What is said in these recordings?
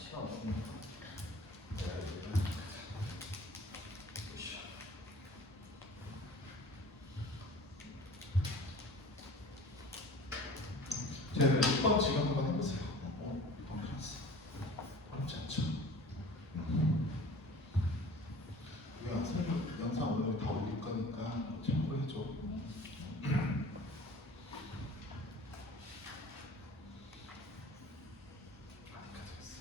시간 없습니다. 자, 6번 지금 한번 해보세요. 너무 힘들었어. 어렵지 않죠? 우리가 영상 오늘 다 올릴 거니까 참고해줘. 어디까지 했어?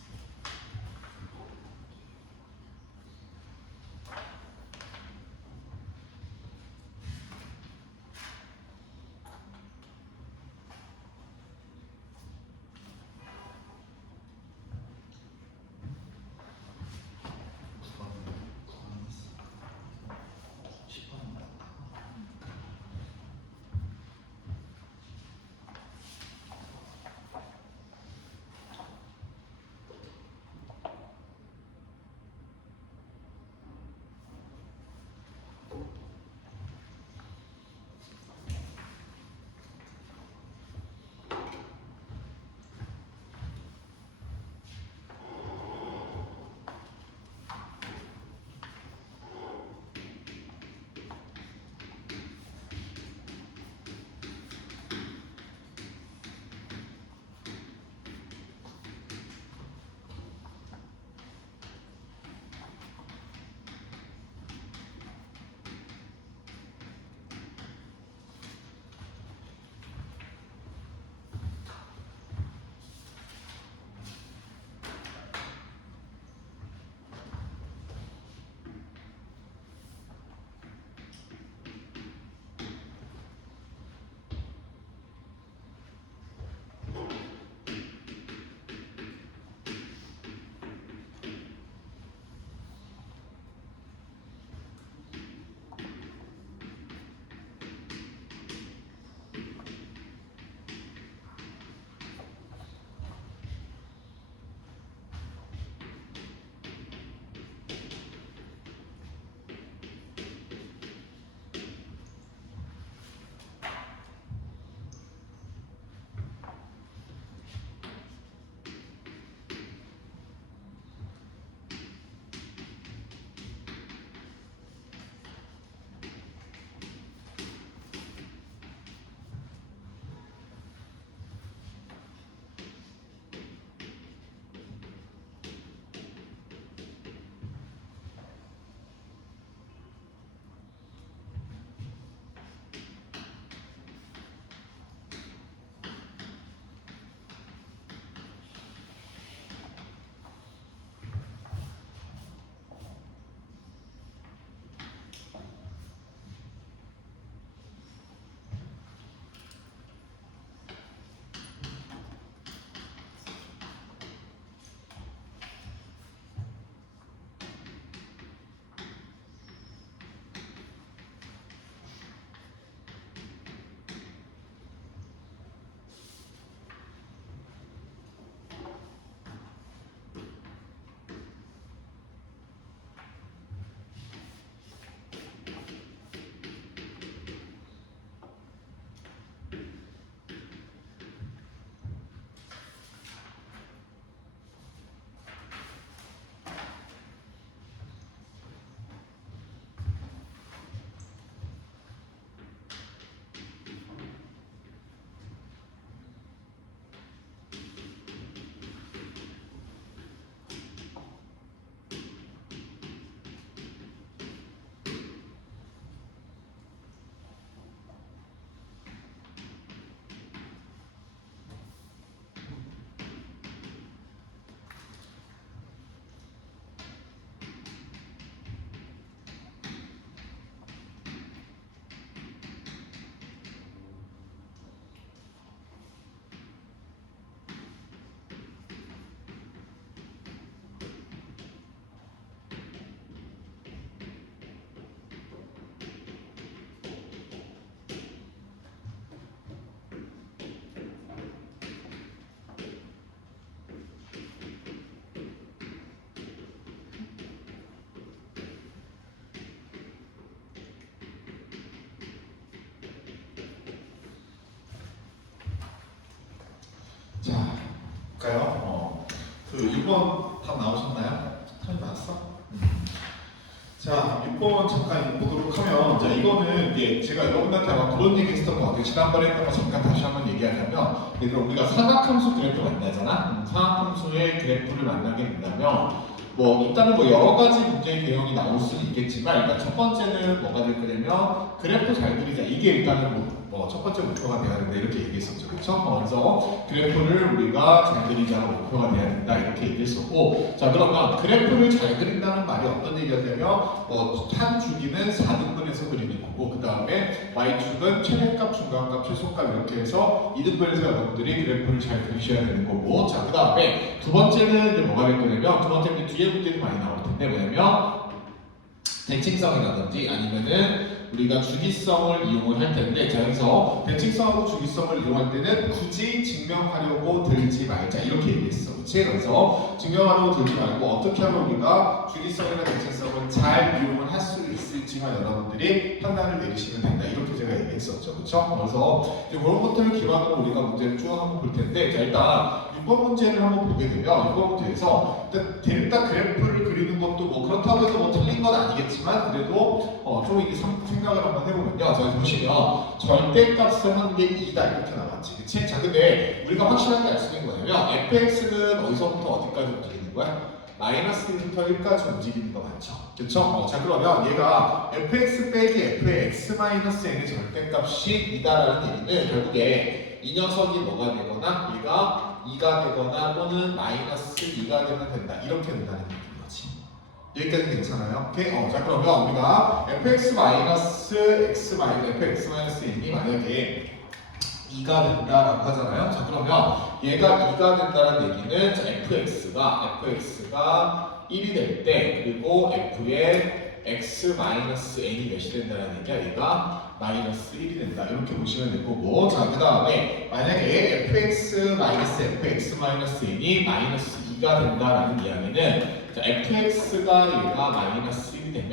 자, 볼까요? 그 2번 6번 답 나오셨나요? 답이 나왔어? 자, 6번 잠깐 보도록 하면, 자, 이거는 이제 제가 여러분한테 아마 그런 얘기 했었던 것 같아요. 지난번에 했던 거 잠깐 다시 한번 얘기하자면, 예를 들어 우리가 사각함수 그래프를 만나잖아? 사각함수의 그래프를 만나게 된다면, 뭐, 일단은 뭐 여러 가지 문제의 개형이 나올 수는 있겠지만, 일단 첫 번째는 뭐가 될 거냐면, 그래프 잘 그리자. 이게 일단은 첫 번째 목표가 돼야 된다. 이렇게 얘기했었죠. 그렇죠? 그래서 그래프를 우리가 잘 그리자가 목표가 돼야 된다. 이렇게 얘기했었고, 자, 그러면 그래프를 잘 그린다는 말이 어떤 얘기냐면, 한 주기는 4등분해서 그리는 거고, 그 다음에 y축은 최대값, 중간값, 최소값 이렇게 해서 2등분해서 여러분들이 그래프를 잘 그리셔야 되는 거고, 자, 그 다음에 두 번째는 이제 뭐가 될 거냐면, 두 번째는 뒤에 문제도 많이 나올 텐데, 뭐냐면 대칭성이라든지 아니면은 우리가 주기성을 이용을 할 텐데, 자, 여기서 대칭성하고 주기성을 이용할 때는 굳이 증명하려고 들지 말자 이렇게 얘기했어. 그치? 그래서 증명하려고 들지 말고 어떻게 하면 우리가 주기성이나 대칭성을 잘 이용을 할 수 있을지만 여러분들이 판단을 내리시면 된다. 이렇게 제가 얘기했었죠. 그쵸? 그래서 이제 그런 것들을 기반으로 우리가 문제를 쭉 한번 볼 텐데, 자, 일단 6번 문제를 한번 보게 되면 6번 문제에서 델타 그래프를 그리는 것도 뭐 그렇다고 해서 뭐 틀린 건 아니겠지만 그래도 좀 이게 생각을 한번 해보면요. 자, 보시면 절대값을 한 게 2다 이렇게 나왔지. 그치? 자, 근데 우리가 확실하게 알 수 있는 거냐면 fx는 어디서부터 어디까지 움직이는 거야? 마이너스 1부터 1까지 움직이는 거 맞죠? 그쵸? 자, 그러면 얘가 fx 빼기 f의 x-n의 절대값이 2다라는 얘기는 결국에 이 녀석이 뭐가 되거나 얘가 2가 되거나 또는 마이너스 2가 되면 된다. 이렇게 된다는 얘기인 거지. 여기까지 괜찮아요? 오케이? 자, 그러면 우리가 fx-n이 만약에 2가 된다라고 하잖아요. 자, 그러면 얘가 2가 된다는 얘기는 자, fx가 1이 될 때 그리고 f의 x-n이 몇이 된다는 얘기야. 얘가 마이너스 1이 된다. 이렇게 보시면 될 거고, 자, 그 다음에 만약에 fx-n이 마이너스 2가 된다라는 이야기는 자, fx가 얘가 마이너스 1이 되면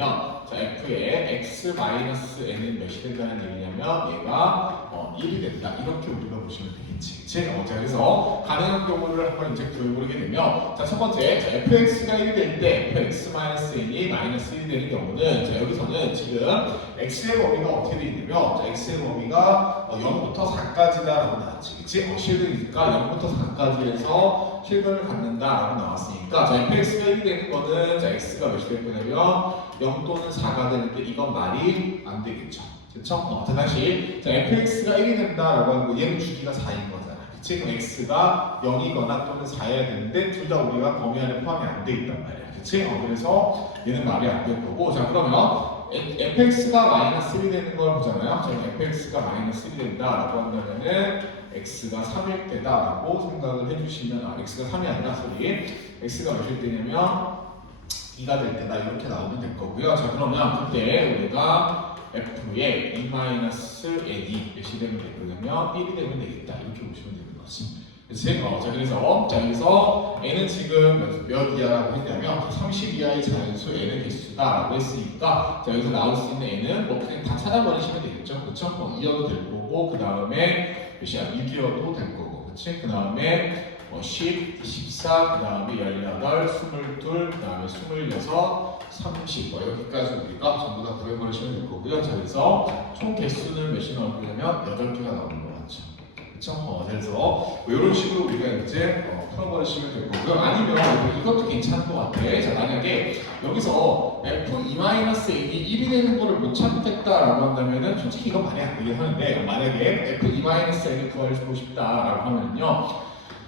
자, f의 x-n은 몇이 된다는 얘기냐면 얘가 1이 된다. 이렇게 우리가 보시면 되겠지. 그치? 자, 그래서 가능한 경우를 한번 이제 구해보게 되면 자, 첫 번째, 자, fx가 1이 될 때 fx-n이 마이너스 1이 되는 경우는 자, 여기서는 지금 x의 범위가 어떻게 되어 있냐면 자, x의 범위가 0부터 4까지다라고 나왔지. 그치? 실근이니까 0부터 4까지 해서 실근을 갖는다라고 나왔으니까 자, fx가 1이 되는 거는 자, x가 몇이 될 거냐면 0 또는 4가 되는데 이건 말이 안 되겠죠. 그렇죠? 자, 다시 자, fx가 1이 된다라고 하고 얘는 주기가 4인 거잖아. 그치? 그럼 x가 0이거나 또는 4여야 되는데 둘 다 우리가 범위 안에 포함이 안 돼 있단 말이야. 그치? 그래서 얘는 말이 안 될 거고, 자, 그러면 fx가 마이너스 1이 되는 걸 보잖아요. 자, fx가 마이너스 1이 된다라고 한다면은 x가 3일 때다라고 생각을 해주시면 x가 3이 아니라 x가 몇일 때냐면 2가 될 때다 이렇게 나오면 될 거고요. 자, 그러면 그때 우리가 f의 e-n이 몇이 되면 되거든요. 1이 되면 되겠다. 이렇게 보시면 되는 거지. 그치? 자, 그래서 자, 여기서 n은 지금 몇 이하라고 했냐면 30 이하의 자연수 n의 개수다라고 했으니까 자, 여기서 나올 수 있는 n은 뭐 그냥 다 찾아버리시면 되겠죠. 그쵸? 2여도 될 거고 그 다음에 몇이야? 6이어도 될 거고 그치? 그 다음에 10, 14, 그 다음에 18, 22, 그 다음에 26, 30 여기까지 우리가 전부 다 구해버리시면 될 거고요. 자, 그래서 총 개수는 몇이 나올 거냐면 8개가 나오는 거 같죠. 그쵸? 그래서 뭐 이런 식으로 우리가 이제 풀어버리시면 될 거고요. 아니면 이것도 괜찮은 것 같아. 자, 만약에 여기서 f2-n이 1이 되는 거를 못 찾겠다라고 한다면은 솔직히 이건 말이 안 되긴 하는데 만약에 f2-n을 구하고 싶다라고 하면요.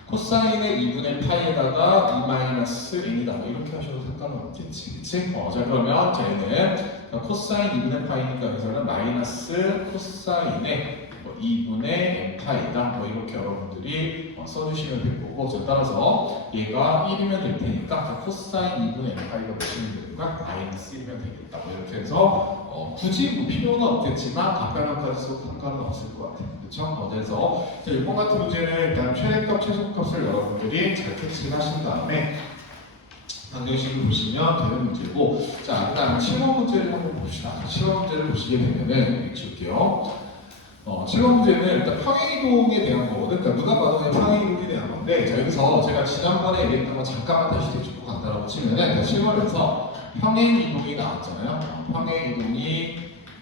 코사인의 2분의 파이에다가 2-n이다 이렇게 하셔도 상관은 없겠지. 그치? 자, 그러면 저희는 코사인 2분의 파이니까 여기서는 마이너스 코사인의 2분의 n 파이다 이렇게 여러분들이 써주시면 될 거고 자, 따라서 얘가 1이면 될 테니까 코사인 2분의 n 파이가 보시면 되니까 마이너스 1이면 되겠다 이렇게 해서 굳이 뭐 필요는 없겠지만 각각까지 써도 상관은 없을 것 같아요. 그렇죠? 그래서 이번 같은 문제는 일단 최대값, 최소값을 여러분들이 잘 캐치를 하신 다음에 방정식을 보시면 되는 문제고 자, 그 다음 7번 문제를 한번 봅시다. 7번 문제를 보시게 되면은 지울게요. 7번 문제는 일단 평행이동에 대한 거거든. 그러니까 누가 봐도 그냥 평행이동에 대한 건데, 자, 여기서 제가 지난번에 얘기했던 거 잠깐만 다시 되짚고 간다라고 치면은 7번에서 평행이동이 나왔잖아요. 평행이동이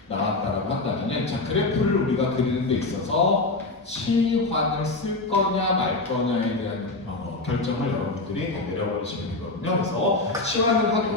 나왔다라고 한다면은, 자, 그래프를 우리가 그리는 데 있어서 칠환을 쓸 거냐 말 거냐에 대한 결정을 여러분들이 내려버리시면 되거든요. 그래서 치환을 하게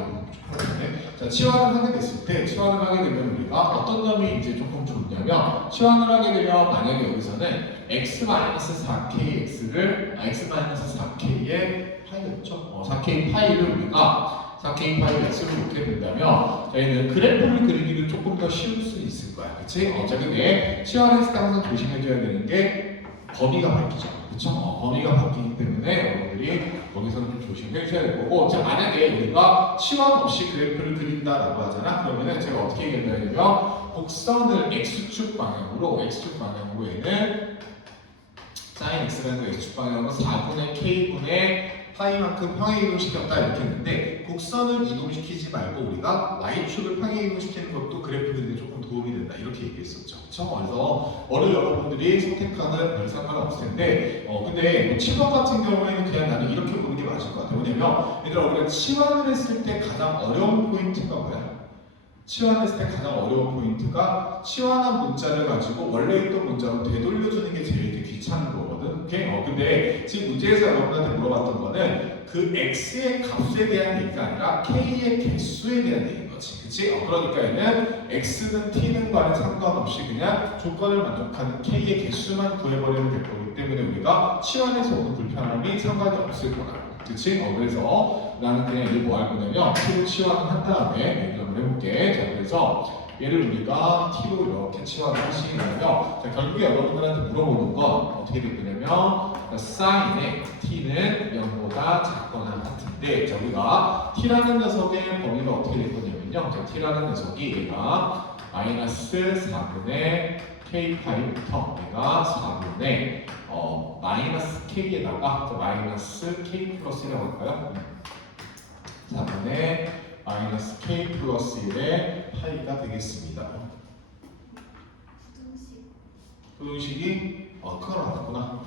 자, 치환을 하게 됐을 때, 치환을 하게 되면 우리가 어떤 점이 이제 조금 좋냐면, 치환을 하게 되면 만약에 여기서는 x-4kx를 x-4k의 파이였죠. 4k 파이를 우리가 4k 파이를 x로 놓게 된다면 저희는 그래프를 그리기를 조금 더 쉬울 수 있을 거야. 그치? 자, 근데 치환했을 때 항상 조심해줘야 되는 게 범위가 바뀌죠. 그쵸? 범위가 바뀌기 때문에 여러분들이 거기서는 좀 조심해 주셔야 될 거고, 자, 만약에 우리가 치환 없이 그래프를 그린다라고 하잖아. 그러면은 제가 어떻게 얘기한다면 곡선을 x축 방향으로 얘는 sin x라는 거 x축 방향으로 4분의 k분의 파이만큼 평행이동 시켰다 이렇게 했는데, 곡선을 이동시키지 말고 우리가 y축을 평행이동 시키는 것도 그래프 그리는데 조금 도움이 된다 이렇게 얘기했었죠. 그렇죠? 그래서 뭐를 여러분들이 선택하는 별 상관은 없을 텐데, 근데 7번 같은 경우에는 그냥 나는 이렇게 보는 게 맞을 것 같아. 왜냐면 얘들아, 우리가 치환을 했을 때 가장 어려운 포인트가 뭐야? 치환했을 때 가장 어려운 포인트가 치환한 문자를 가지고 원래 있던 문자로 되돌려주는 게 제일 귀찮은 거거든. 오케이? 근데 지금 문제에서 여러분한테 물어봤던 거는 그 x의 값에 대한 얘기가 아니라 k의 개수에 대한 얘기인 거지. 그치? 그러니까 얘는 x는 t는 과는 상관없이 그냥 조건을 만족하는 k의 개수만 구해버리면 될 거기 때문에 우리가 치환해서 오는 불편함이 상관이 없을 거라고. 그치? 그래서 나는 그냥 얘를 뭐 할 거냐면 t로 치환을 한 다음에 얘기를 해볼게. 자, 그래서 얘를 우리가 t로 이렇게 치환을 하시면요. 자, 결국에 여러분들한테 물어보는 건 어떻게 될 거냐면 사인의 t는 0보다 작거나 같은데, 자, 우리가 t라는 녀석의 범위가 어떻게 될 거냐면요. 자, t라는 녀석이 얘가 마이너스 4분의 k 파이부터 얘가 4분의 마이너스 k에다가 마이너스 k 플러스 1이라고 할까요? 4분의 마이너스 k 플러스 1의 파이가 되겠습니다. 부등식이 그거 나왔구나.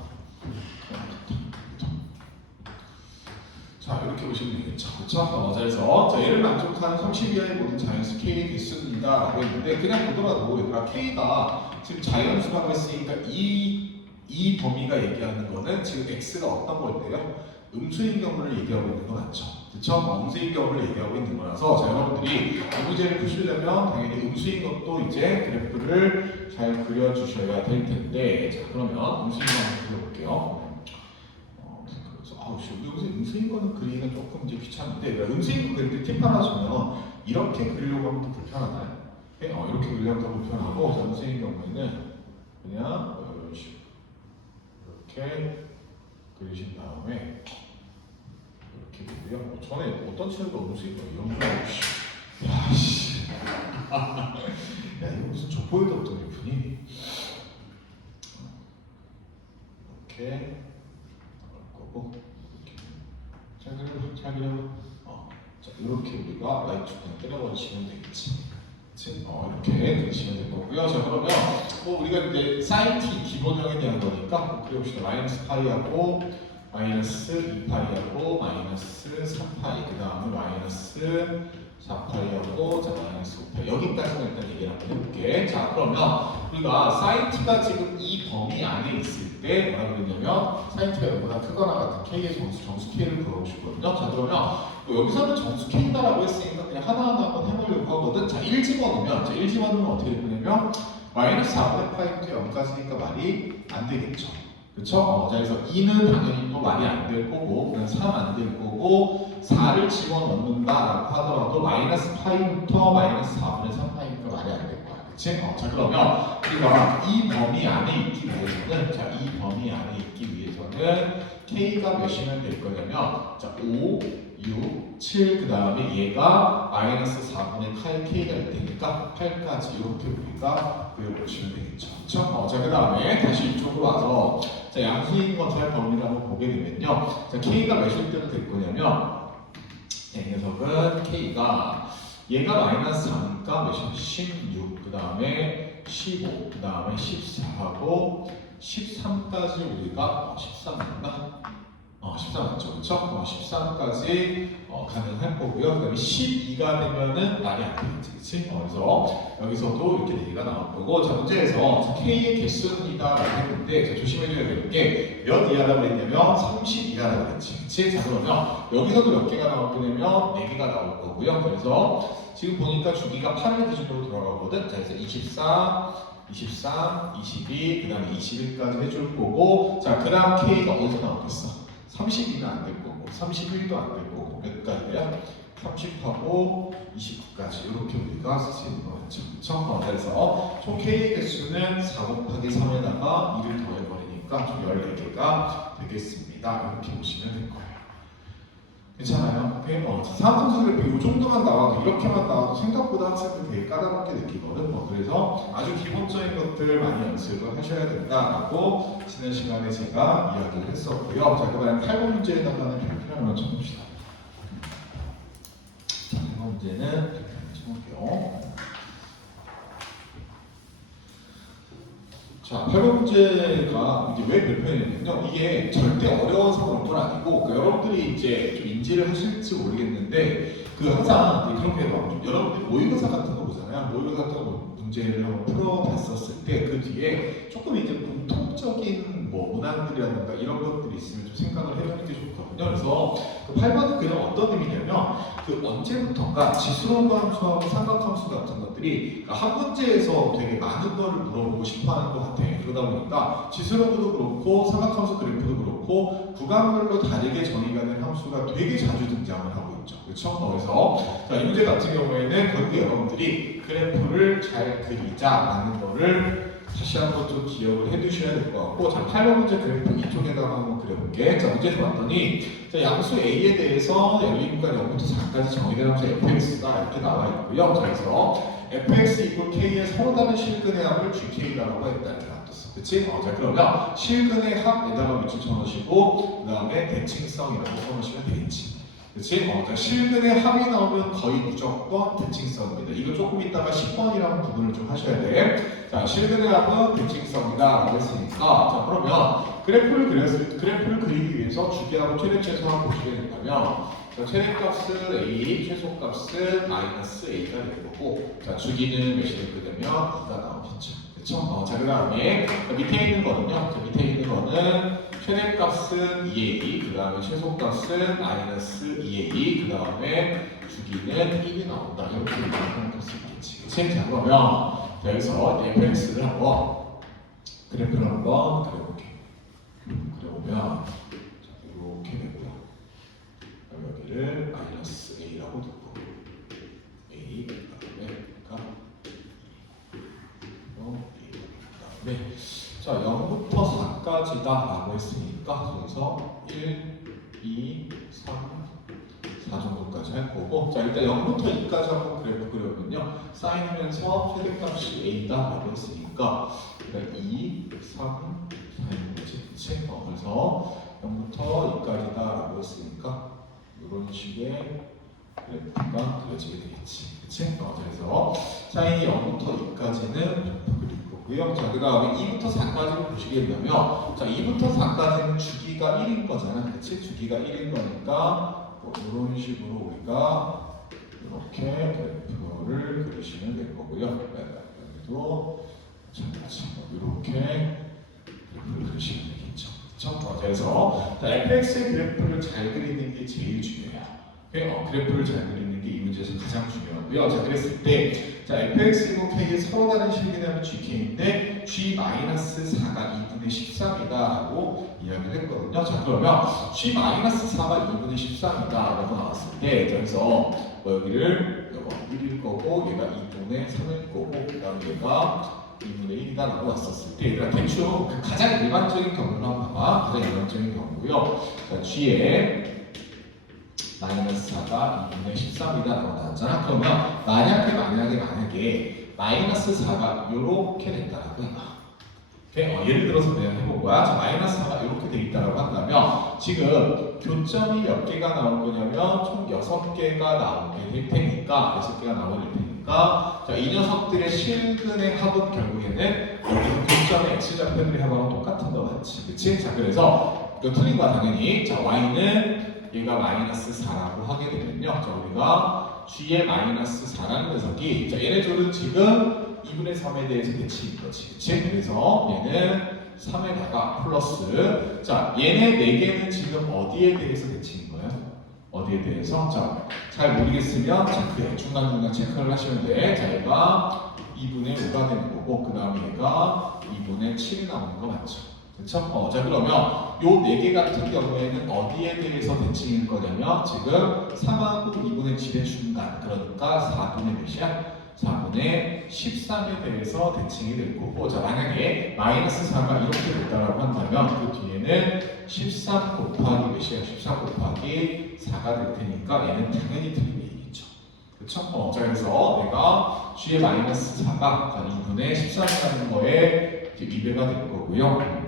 자, 이렇게 보시면 되겠죠. 그렇죠? 그래서 자, 얘를 만족하는 32하의 모든 자연수 k의 개수입니다 라고 했는데, 그냥 보더라도 얘들아 k가 지금 자연수라고 했으니까 이 범위가 얘기하는 거는 지금 x가 어떤 걸 때요? 음수인 경우를 얘기하고 있는 건 맞죠? 그쵸? 음수인 경우를 얘기하고 있는 거라서, 자, 여러분들이 이 문제를 푸시려면 당연히 음수인 것도 이제 그래프를 잘 그려주셔야 될 텐데, 자, 그러면 음수인 거 한번 그려볼게요. 여기서 음수인 거는 그리기가 조금 이제 귀찮은데, 음수인 거 그릴 때 팁 하나 주면 이렇게 그리려고 하면 더 불편하나요? 이렇게 그리려면 더 불편하고, 자, 음수인 경우에는 그냥 이런 식으로 이렇게 그리신 다음에 이렇게 되고요. 전에 어떤 친구가 음수인 거 이런 거 야씨 야, 이거 무슨 족보에도 없던 그래프니? 이렇게 할 거고, 잘 그려. 자, 이렇게 우리가 y축 그냥 때려버리시면 되겠지. 이렇게 그리시면 될 거고요. 자, 그러면 우리가 이제 sin t 기본형에 대한 거니까 그려봅시다. 마이너스 파이하고 마이너스 2파이하고 마이너스 3파이, 그 다음에 마이너스 4파이하고 자, 마이너스 5파이. 여기까지는 일단 얘기를 한번 해볼게. 자, 그러면 우리가 sin t가 지금 이 범위 안에 있을 때 뭐라 그러냐면 sin t가 0보다 크거나 같은 k의 정수 k를 구해보시거든요. 자, 그러면 여기서는 정수 k다라고 했으니까 그냥 하나하나 한번 해보려고 하거든. 자, 1 집어넣으면, 어떻게 될 거냐면 마이너스 4분의 파이부터 0까지니까 말이 안 되겠죠. 그쵸? 자, 그래서 2는 당연히 또 말이 안 될 거고, 그냥 3 안 될 거고, 4를 집어넣는다라고 하더라도 마이너스 파이부터 마이너스 4분의 3파이니까 말이 안 될 거야. 그치? 자, 그러면 우리가 이 범위 안에 있기 위해서는, 자, 이 범위 안에 있기 위해서는 k가 몇이면 될 거냐면, 자, 5, 6, 7, 그 다음에 얘가 마이너스 4분의 8k가 될 테니까 8까지 이렇게 우리가 그려보시면 되겠죠. 그렇죠? 자, 그 다음에 다시 이쪽으로 와서 자, 양수인 것의 범위를 한번 보게 되면요. 자, k가 몇일 때도 될 거냐면 이 녀석은 k가 얘가 마이너스 4니까 몇이 16, 그 다음에 15, 그 다음에 14하고 13까지 우리가 13인가? 13 맞죠? 그쵸? 13까지 가능할 거고요. 그 다음에 12가 되면은 말이 안 되겠지, 그치? 그래서 여기서도 이렇게 4개가 나올 거고, 자, 문제에서 K의 개수는 이다라고 했는데, 자, 조심해줘야 될 게 몇 이하라고 했냐면 32하라고 했지, 그치? 자, 그러면 여기서도 몇 개가 나올 거냐면 4개가 나올 거고요. 그래서 지금 보니까 주기가 8일 기준으로 돌아가거든. 자, 그래서 24, 23, 22, 그 다음에 21까지 해줄 거고, 자, 그 다음 K가 어디서 나오겠어? 32는 안 될 거고, 31도 안 될 거고, 몇 가지야? 30하고 29까지 이렇게 우리가 쓸 수 있는 거겠죠. 그렇죠? 그래서 총 K의 개수는 4 곱하기 3에다가 2를 더해버리니까 총 14개가 되겠습니다. 이렇게 보시면 될 거예요. 괜찮아요? 사항함수 그래프 이 정도만 나와도 이렇게만 나와도 생각보다 학생들 되게 까다롭게 느끼거든. 그래서 아주 기본적인 것들 많이 연습을 하셔야 된다라고 지난 시간에 제가 이야기를 했었고요. 자, 그다음에 8번 문제에다가는 별표 하나만 쳐봅시다. 자, 8번 문제는 별표 하나 쳐볼게요. 자, 8번 문제가 이제 왜 별표냐면요. 이게 절대 어려워서 그런 건 아니고, 그러니까 여러분들이 이제 좀 인지를 하실지 모르겠는데, 항상 그렇게 여러분들이 모의고사 같은 거 보잖아요. 모의고사 같은 거 문제를 한번 풀어봤었을 때 그 뒤에 조금 이제 공통적인 뭐 문항들이라든가 이런 것들이 있으면 좀 생각을 해보는 게 좋거든요. 그래서 그 8번은 그냥 어떤 의미냐면 그 언제부턴가 지수론과 함수하고 삼각함수 같은 것들이 그러니까 한 문제에서 되게 많은 거를 물어보고 싶어하는 것 같아. 그러다 보니까 지수론도 그렇고 삼각함수 그래프도 그렇고 구간별로 다르게 정의가 된 함수가 되게 자주 등장을 하고 있죠. 그렇죠? 그래서 자, 이 문제 같은 경우에는 결국에 여러분들이 그래프를 잘 그리자라는 거를 다시 한번 좀 기억을 해두셔야 될 것 같고, 자, 8번 문제 그래프 이쪽에다가 한번 그려볼게. 자, 문제에서 봤더니 자, 양수 A에 대해서 열린 구간 0부터 4까지 정의된 함수 fx가 이렇게 나와 있고요. 자, 그래서 fx 이퀄 k의 서로 다른 실근의 합을 gk라고 했다 이렇게 놔뒀어. 그치? 자, 그러면 실근의 합에다가 밑줄 쳐놓으시고 그 다음에 대칭성이라고 써놓으시면 되겠지. 그치? 자, 실근의 합이 나오면 거의 무조건 대칭성입니다. 이거 조금 이따가 10번이랑 구분을 좀 하셔야 돼. 자, 실근의 합은 대칭성이다 라고 했으니까, 자, 그러면 그래프를 그리기 위해서 주기하고 최대 최소한 보시게 된다면, 자, 최대값은 A, 최소값은 마이너스 A가 될 거고, 자, 주기는 몇이 되게 되면 2가 나오겠죠. 그쵸? 자, 그 다음에 밑에 있는 거는요. 자, 밑에 있는 거는 최대값은 2a, 그 다음에 최소값은 마이너스 2a, 그 다음에 주기는 1이 나온다. 이렇게 생각할 수 있겠지. 그치? 자, 그러면 여기서 fx를 한번 그래프를 한번 그려볼게. 그려보면 이렇게 되고요. 여기를 마이너스 a라고 두고 a, 그 다음에 네. 자, 0부터 4까지다 라고 했으니까 그래서 1, 2, 3, 4 정도까지 할 거고, 자, 일단 0부터 2까지 한번 그래프 그려보면요, 쌓이면서 최대값이 a다 라고 했으니까 2, 3, 4인 거지. 그치? 그래서 0부터 2까지다 라고 했으니까 이런 식의 그래프가 그려지게 되겠지. 그치? 그래서 사인이 0부터 2까지는 고요. 자, 그 다음에 2부터 4까지를 보시게 되면, 자, 2부터 4까지는 주기가 1인 거잖아. 그치? 주기가 1인 거니까 이런 식으로 우리가 이렇게 그래프를 그리시면 될 거고요. 여기도 이렇게 그래프를 그리시면 되겠죠. 그렇죠? 그래서 fx의 그래프를 잘 그리는 게 제일 중요해요. 그래프를 잘 그리는 게 이 문제에서 가장 중요하고요. 자, 그랬을 때 자, fx이고 k의 서로 다른 실근의 합이 gk인데 g-4가 2분의 13이다 라고 이야기를 했거든요. 자, 그러면 g-4가 2분의 13이다 라고 나왔을 때 여기서 뭐 여기를 1일 거고 얘가 2분의 3일 거고 그 다음에 얘가 2분의 1이다 라고 왔었을 때 얘가 대충 가장 일반적인 경우로 한번 봐봐. 가장 일반적인 경우고요. 자, g에 마이너스 4가 2분의 13이다 라고 나왔잖아. 그러면 만약에 마이너스 4가 이렇게 된다라고 해봐. 예를 들어서 내가 해볼 거야. 자, 마이너스 4가 이렇게 돼 있다라고 한다면 지금 교점이 몇 개가 나올 거냐면 총 6개가 나오게 될 테니까 6개가 나오게 될 테니까 보니까 자, 이 녀석들의 실근의 합은 결국에는 여기 교점의 x좌표들의 합하고 똑같은 거 맞지? 그치? 자, 그래서 이거 틀린 거야 당연히. 자, y는 얘가 마이너스 4라고 하게 되면요. 자, 우리가 g의 마이너스 4라는 녀석이 자, 얘네들은 지금 2분의 3에 대해서 대칭인 거지. 그치? 그래서 얘는 3에다가 플러스 자, 얘네 4개는 지금 어디에 대해서 대칭인 거예요? 어디에 대해서? 자, 잘 모르겠으면 체크해. 중간중간 체크를 하시면 돼. 자, 얘가 2분의 5가 되는 거고 그 다음에 얘가 2분의 7이 나오는 거 맞죠? 그렇죠? 자, 그러면 요 4개 같은 경우에는 어디에 대해서 대칭일 거냐면 지금 3하고 2분의 7의 중간 그러니까 4분의 몇이야? 4분의 13에 대해서 대칭이 될 거고 자, 만약에 마이너스 4가 이렇게 됐다라고 한다면 그 뒤에는 13 곱하기 몇이야? 13 곱하기 4가 될 테니까 얘는 당연히 틀린 얘기겠죠. 그렇죠? 자, 그래서 내가 g의 마이너스 4가 2분의 13이라는 거에 이렇게 2배가 될 거고요.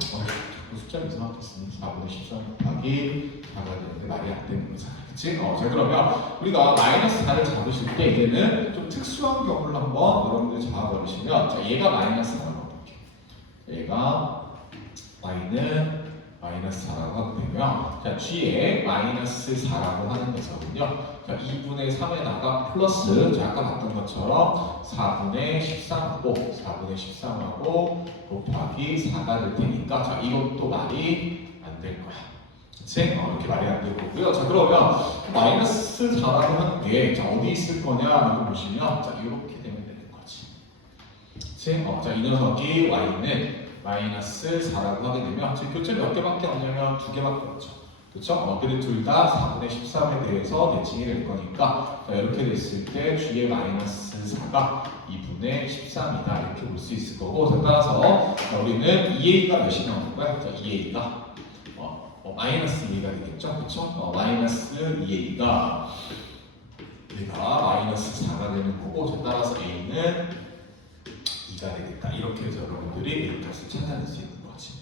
숫자가 이상하게 쓰니 4분의 13 곱하기 4가 되는데 말이 안 되는 거잖아요. 그치? 자, 그러면 우리가 마이너스 4를 잡으실 때 얘는 좀 특수한 경우를 한번 여러분들이 잡아버리시면 자, 얘가 마이너스 4라고 볼게요. 얘가 y는 마이너스 4라고 하게 되면 자, g의 마이너스 4라고 하는 녀석은요. 자, 2분의 3에다가 플러스 자, 아까 봤던 것처럼 4분의 13하고 4분의 13하고 곱하기 4가 될 테니까 자, 이것도 말이 안 될 거야. 그치? 이렇게 말이 안 될 거고요. 자, 그러면 마이너스 4라고 하는 게 자, 어디 있을 거냐라고 보시면 자, 이렇게 되면 되는 거지. 그치? 자, 이 녀석이 y는 마이너스 4라고 하게 되면 지금 교점 몇 개밖에 없냐면 2개밖에 없죠. 그렇죠? 근데 둘 다 4분의 13에 대해서 대칭이 될 거니까 자, 이렇게 됐을 때 g의 마이너스 4가 2분의 13이다 이렇게 볼 수 있을 거고 자, 따라서 자, 우리는 2a가 몇이 나오는 거야? 자, 2a가 마이너스 2a가 되겠죠? 그렇죠? 마이너스 2a가 얘가 마이너스 4가 되는 거고 자, 따라서 a는 2가 되겠다. 이렇게 해서 여러분들이 A 값을 찾아낼 수 있는 거지.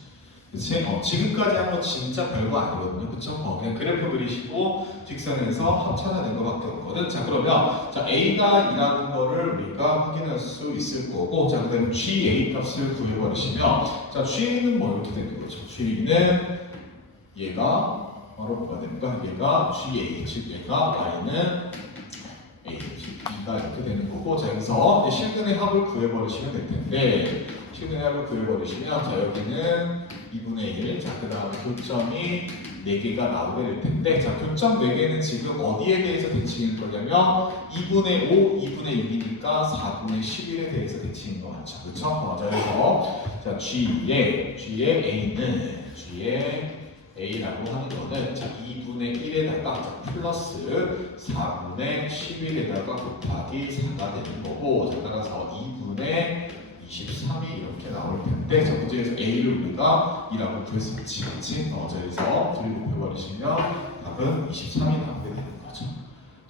그치? 지금까지 한 거 진짜 별거 아니거든요. 그쵸? 그냥 그래프 그리시고 직선에서 합 찾아낸 거밖에 없거든. 자, 그러면 자, A가 2라는 거를 우리가 확인할 수 있을 거고 자, 그다음에 GA 값을 구해버리시면 자, G는 뭐 이렇게 되는 거죠. G는 얘가 바로 뭐가 됩니까? 얘가 GA, 즉 얘가 Y는 A, 2가 이렇게 되는 거고 자, 여기서 실근의 합을 구해버리시면 될 텐데 실근의 합을 구해버리시면 자, 여기는 2분의 1 자, 그 다음에 교점이 4개가 나오게 될 텐데 자, 교점 4개는 지금 어디에 대해서 대칭일 거냐면 2분의 5, 2분의 6이니까 4분의 11에 대해서 대칭인 거 맞죠? 그쵸? 자, 그래서 자, G의 A라고 하는 거는 자, 2분의 1에다가 플러스 4분의 11에다가 곱하기 4가 되는 거고 자, 따라서 2분의 23이 이렇게 나올 텐데 자, 문제에서 A를 우리가 2라고 구했었지 그치? 자, 그래서 둘이 곱해버리시면 답은 23이 나오게 되는 거죠.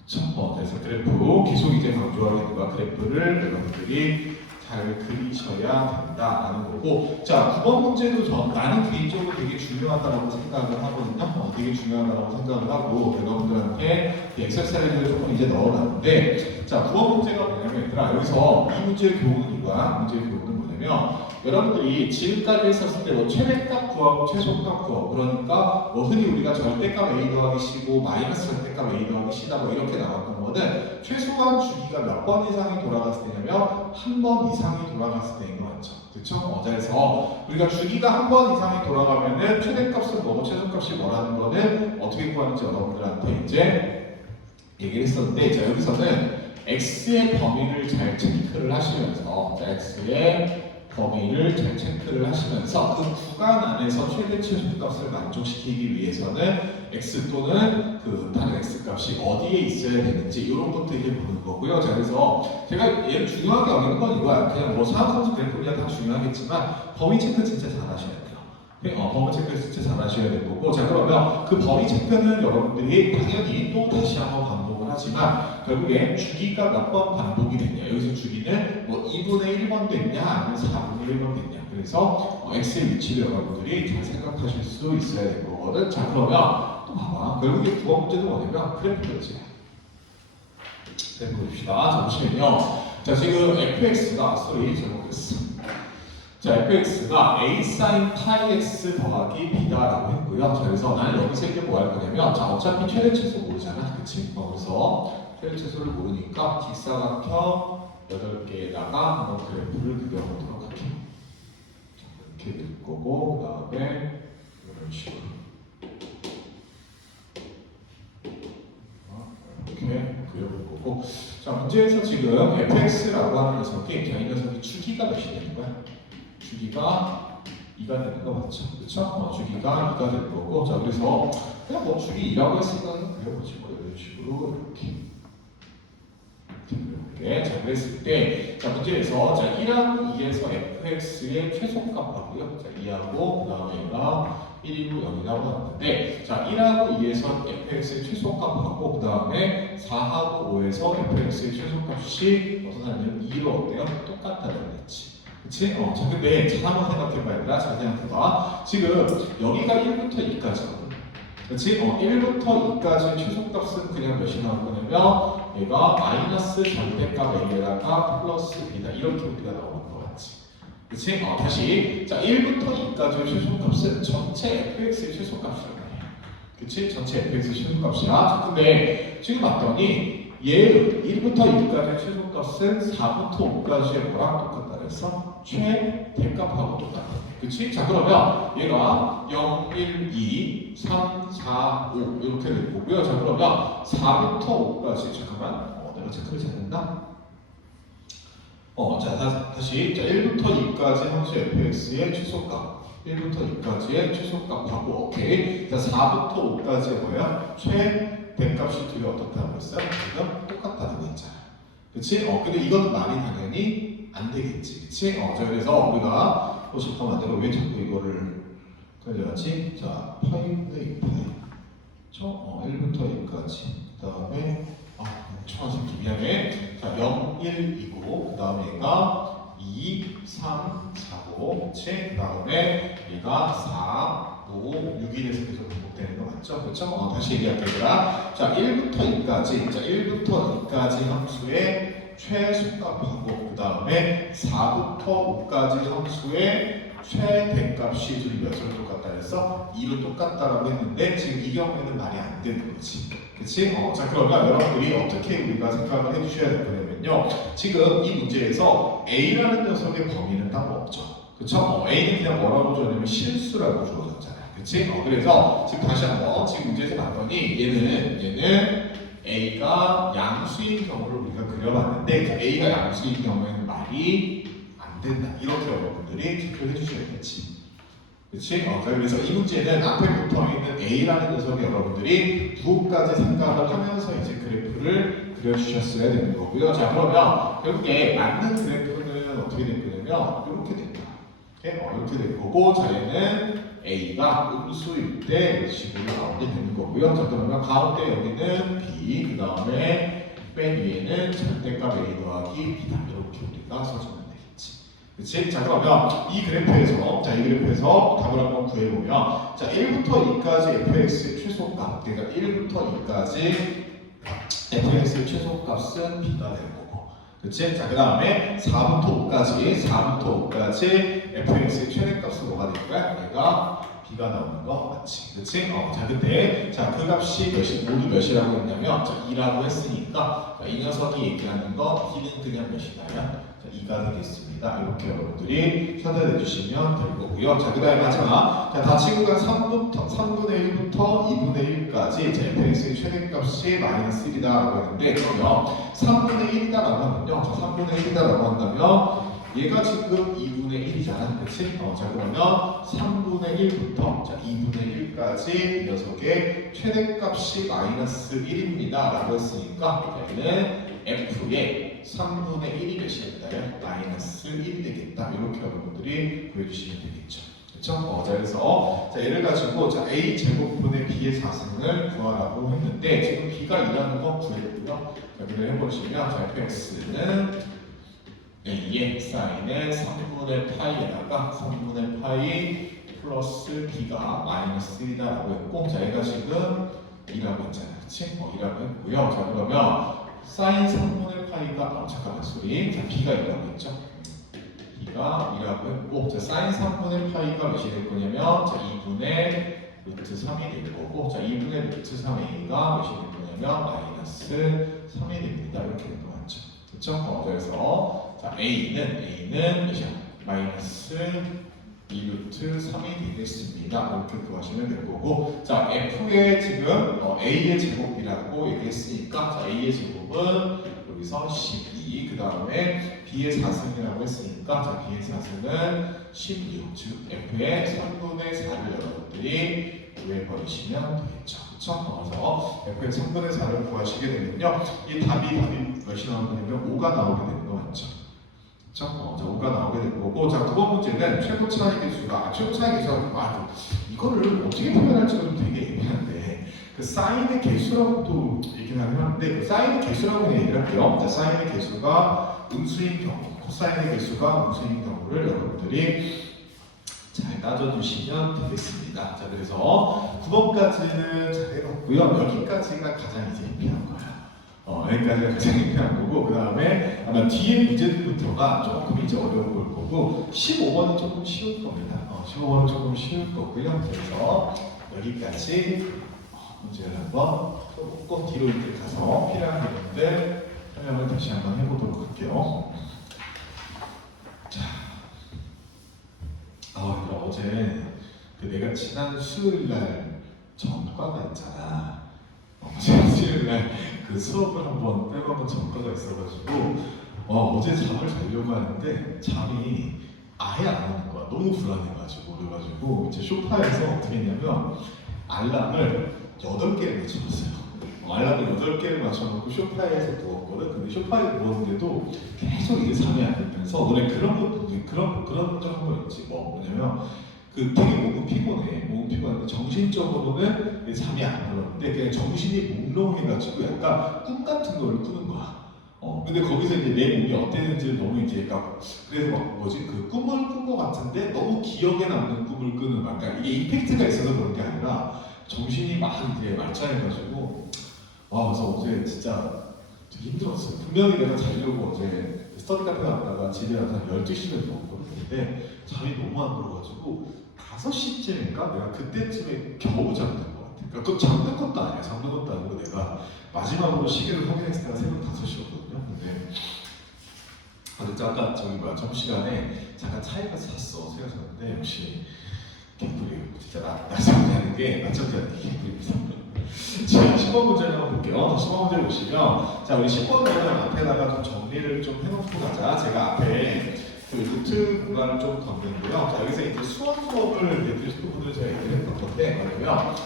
그쵸? 그래서 그래프 계속 이제 강조하게 되는 그래프를 여러분들이 잘 그리셔야 된다라는 거고 자, 9번 문제도 나는 개인적으로 되게 중요하다고 생각을 하거든요. 되게 중요하다고 생각을 하고 여러분들한테 엑서사이즈를 조금 이제 넣어놨는데 자, 9번 문제가 뭐냐면 얘들아 여기서 이 문제의 교훈은 문제의 교훈은 뭐냐면 여러분들이 지금까지 했었을 때 뭐 최대값 구하고 최소값 구하고 그러니까 뭐 흔히 우리가 절대값 A 더하기 C고 마이너스 절대값 A 더하기 C다 뭐 이렇게 나왔던 거는 최소한 주기가 몇 번 이상이 돌아갔을 때냐면 한 번 이상이 돌아갔을 때인 거 맞죠? 그렇죠? 그래서 우리가 주기가 한 번 이상이 돌아가면은 최대값은 뭐고 최소값이 뭐라는 거는 어떻게 구하는지 여러분들한테 이제 얘기를 했었는데 자, 여기서는 x의 범위를 잘 체크를 하시면서 자, x의 범위를 잘 체크를 하시면서 그 구간 안에서 최대 최소값을 만족시키기 위해서는 x 또는 그 다른 x 값이 어디에 있어야 되는지 이런 것도 이제 보는 거고요. 자, 그래서 제가 얘를 중요하게 여기는 건 이거야. 그냥 뭐 사업선수 그래프냐 다 중요하겠지만 범위 체크 진짜 잘 하셔야 돼요. 범위 체크 진짜 잘 하셔야 될 거고 자, 그러면 그 범위 체크는 여러분들이 당연히 또 다시 한번 반복을 하지만 결국에 주기가 몇 번 반복이 됐냐 여기서 주기는 뭐 2분의 1번 됐냐 아니면 4분의 1번 됐냐 그래서 x의 위치를 여러분들이 잘 생각하실 수 있어야 될 거거든. 자, 그러면 또 봐봐 결국에 9번 문제도 뭐냐면 그래프였지. 그래프 봅시다. 자, 보시면요 자, 지금 fx가 잘못됐어. 자, fx가 a sin 파이 x 더하기 b다라고 했고요. 자, 그래서 나는 여기서 이제 뭐 할 거냐면, 자, 어차피 최대 최소 모르잖아, 그치? 그래서 최대 최소를 모르니까 직사각형 8개에다가 한번 그래프를 그려보도록 할게요. 이렇게 될 거고, 그 다음에 이런 식으로 이렇게 그려볼 거고. 자, 문제에서 지금 fx라고 하는 녀석이, 자, 이 녀석이 주기가 몇이 되는 거야? 주기가 2가 되는 거 맞죠? 그쵸? 주기가 2가 될 거고. 자, 그래서 그냥 뭐 주기 2라고 했으니까 그려보지 뭐 이런 식으로 이렇게. 자, 그랬을 때, 자, 문제에서 자, 1하고 2에서 fx의 최소값하고요. 자, 2하고 그 다음에 얘가 1이고 0이라고 나왔는데, 자, 1하고 2에서 fx의 최소값하고 그 다음에 4하고 5에서 fx의 최소값이 어떤 사람들은 2로 어때요? 똑같다고 했지. 그치? 자, 근데 잘 한번 생각해봐야 돼. 잘 생각해봐. 지금 여기가 1부터 2까지거든. 그치? 1부터 2까지 최소값은 그냥 몇이 나올 거냐면 얘가 마이너스 절대값 a에다가 플러스 b다. 이렇게 우리가 나오는 거 같지? 그치? 다시. 자, 1부터 2까지의 최소값은 전체 fx의 최소값이란 말이야. 그치? 전체 fx의 최소값이야. 자, 근데 지금 봤더니 얘 1부터 2까지의 최소값은 4부터 5까지의 뭐랑 똑같다 그랬어? 최대값하고 똑같아. 그치? 자, 그러면 얘가 0, 1, 2, 3, 4, 5 이렇게 될 거고요. 자, 그러면 4부터 5까지 잠깐만 내가 체크를 잘했나? 자, 다시. 자, 1부터 2까지 함수 fx의 최소값 1부터 2까지의 최소값하고 오케이. 자, 4부터 5까지의 뭐야? 최대값이 둘이 어떻다고 했어요? 지금 똑같다고 했잖아. 그치? 근데 이건 말이 당연히 안 되겠지. 그치? 자, 그래서 우리가 잠깐만 내가 왜 자꾸 이거를 그려야지? 자, 파이인데 파이. 1부터 2까지. 그 다음에 초간새끼 미안해. 자, 0, 1이고 그 다음에 얘가 2, 3, 4, 5 그치? 그 다음에 얘가 4, 5, 6이 돼서 계속 반복되는 거 맞죠? 그렇죠? 다시 얘기할게요. 자, 1부터 2까지. 자, 1부터 2까지 함수의 최소값하고 그 다음에 4부터 5까지 함수의 최대값이 둘이 몇으로 똑같다 그랬어? 2로 똑같다라고 했는데 지금 이 경우에는 말이 안 되는 거지. 그치? 자, 그러면 여러분들이 어떻게 우리가 생각을 해주셔야 될 거냐면요. 지금 이 문제에서 A라는 녀석의 범위는 따로 없죠. 그쵸? A는 그냥 뭐라고 주어졌냐면 실수라고 주어졌잖아요. 그치? 그래서 지금 다시 한번 지금 문제에서 봤더니 얘는 A가 양수인 경우를 우리가 그려봤는데 A가 양수인 경우에는 말이 안 된다. 이렇게 여러분들이 체크를 해주셔야겠지. 그치? 그래서 이 문제는 앞에 붙어있는 A라는 녀석이 여러분들이 부호까지 생각을 하면서 이제 그래프를 그려주셨어야 되는 거고요. 자, 그러면 결국에 맞는 그래프는 어떻게 될 거냐면 이렇게 됩니다. 이렇게 될 거고, 자, 얘는 A가 음수일 때 이런 식으로 나오게 되는 거고요. 자, 그러면 가운데 여기는 B, 그 다음에 맨 위에는 절대값 A 더하기 B다. 이렇게 우리가 써주면 되겠지. 그치? 자, 그러면 이 그래프에서 답을 한번 구해보면, 자, 1부터 2까지 fx의 최소값, 그러니까 1부터 2까지 fx의 최소값은 B가 될 거고, 그치? 자, 그 다음에 4부터 5까지 fx의 최대값은 뭐가 될 거야? 얘가 B가 나오는 거 맞지? 그치? 자, 근데 그 값이 모두 몇이라고 했냐면, 자, 2라고 했으니까, 자, 이 녀석이 얘기하는 거 B는 그냥 몇이나요? 2가 되겠습니다. 이렇게 여러분들이 찾아내 주시면 될 거고요. 자, 그 다음에 마지막. 자, 다 친구가 3분의 1부터 2분의 1까지 fx의 최대값이 마이너스 1이다라고 했는데, 그러면 3분의 1이다라고 하면요. 자, 3분의 1이다라고 한다면 얘가 지금 2분의 1이잖아. 그치? 자, 그러면 3분의 1부터 2분의 1까지 이 녀석의 최대값이 마이너스 1입니다. 라고 했으니까 얘는 f의 3분의 1이 몇이 된다요? 마이너스 1이 되겠다. 이렇게 여러분들이 구해주시면 되겠죠. 그렇죠? 자, 그래서 얘를 가지고 a 제곱분의 b의 4승을 구하라고 했는데 지금 b가 2라는 건 구했고요. 여기를 해보시면 fx는 a의 사인의 3분의 파이에다가 3분의 파이 플러스 b가 마이너스 1이다라고 했고, 자, 얘가 지금 2라고 했잖아요. 그치? 2라고 했고요. 자, 그러면 사인 3분의 파이가 잠깐만 소리. 자, B가 2라고 했죠. B가 2라고 했고, 자, 사인 3분의 파이가 몇이 될 거냐면, 자, 2분의 루트 3이 될 거고, 자, 2분의 루트 3a가 몇이 될 거냐면 마이너스 3이 됩니다. 이렇게 된 거 맞죠? 그렇죠? 그래서 자, A는 몇이야? 마이너스 2루트 3이 되겠습니다. 이렇게 구하시면 될 거고, 자, F의 지금 A의 제곱이라고 얘기했으니까, 자, A의 제곱은 여기서 12, 그 다음에 B의 4승이라고 했으니까, 자, B의 4승은 16, 즉 F의 3분의 4를 여러분들이 구해버리시면 되겠죠. 그렇죠? 그래서 F의 3분의 4를 구하시게 되면요, 이 답이 몇이 나오냐면 5가 나오게 되는 거 맞죠? 그렇죠? 자, 5가 나오게 될 거고, 자, 두 번 문제는 최고 차이 계수가, 최고 차이 계수가 이거를 어떻게 표현할지가 좀 되게 애매한데, 그 사인의 개수라고 또 얘기를 하는데, 그 사인의 개수라고 얘기를 할게요. 자, 사인의 개수가 음수인 경우, 코사인의 개수가 음수인 경우를 여러분들이 잘 따져주시면 되겠습니다. 자, 그래서 9번까지는 잘 해봤고요. 여기까지가 가장 이제 필요한 거예요. 여기까지가 가장 필요한 거고, 그 다음에 아마 뒤에 문제들부터가 조금 이제 어려워 보일 거고, 15번은 조금 쉬울 겁니다. 15번은 조금 쉬울 거고요. 그래서 여기까지 문제를 한번 꼭 뒤로 이렇게 가서 필요한 부분들 설명을 다시 한번 해보도록 할게요. 자, 어제 그 내가 지난 수요일 날 전과가 있잖아. 지난 수요일 날 그 수업을 한번 빼먹은 전과가 있어가지고 어제 잠을 자려고 하는데 잠이 아예 안 오는 거야. 너무 불안해가지고. 그래가지고 이제 소파에서 어떻게 했냐면 알람을 8개를 맞춰놨어요. 알람을 8개를 맞춰놓고 소파에서 누웠거든. 근데 소파에 누웠는데도 계속 이게 잠이 안 오면서 원래 그런 적 한 번 있지. 뭐냐면 그 되게 몸은 피곤한데 정신적으로는 잠이 안 들었는데 그냥 정신이 몽롱해가지고 약간 꿈 같은 걸 꾸는 거야. 근데 거기서 이제 내 몸이 어땠는지 너무 이제 그래서 그 꿈을 꾼 것 같은데 너무 기억에 남는 꿈을 꾸는 그러니까 이게 임팩트가 있어서 그런 게 아니라 정신이 막 이제 말짱해가지고 그래서 어제 진짜 되게 힘들었어요. 분명히 내가 자려고 어제 스터디 카페 갔다가 집에 와서 한 12시간 넘었거든. 근데 잠이 너무 안 들어가지고 5시쯤인가? 내가 그때쯤에 겨우 잠든 것 같아. 그러니까 그 잠든 것도 아니야. 잠든 것도 아니고 내가 마지막으로 시계를 확인했을 때가 새벽 5시였거든요. 근데 아까 점심시간에 잠깐 차에 가서 잤어. 새가 잤는데 역시 개꿀이에요. 진짜 낮잠 자는 게 개꿀입니다. 자, 10번 문제를 한번 볼게요. 10번 문제 보시면, 자, 우리 10번 문제는 앞에다가 좀 정리를 좀 해놓고 가자. 제가 앞에 그 루트 구간을 좀 던졌는데요. 자, 여기서 이제 수업을 예쁘신 분들 제가 얘기를 했던 건데, 뭐냐면,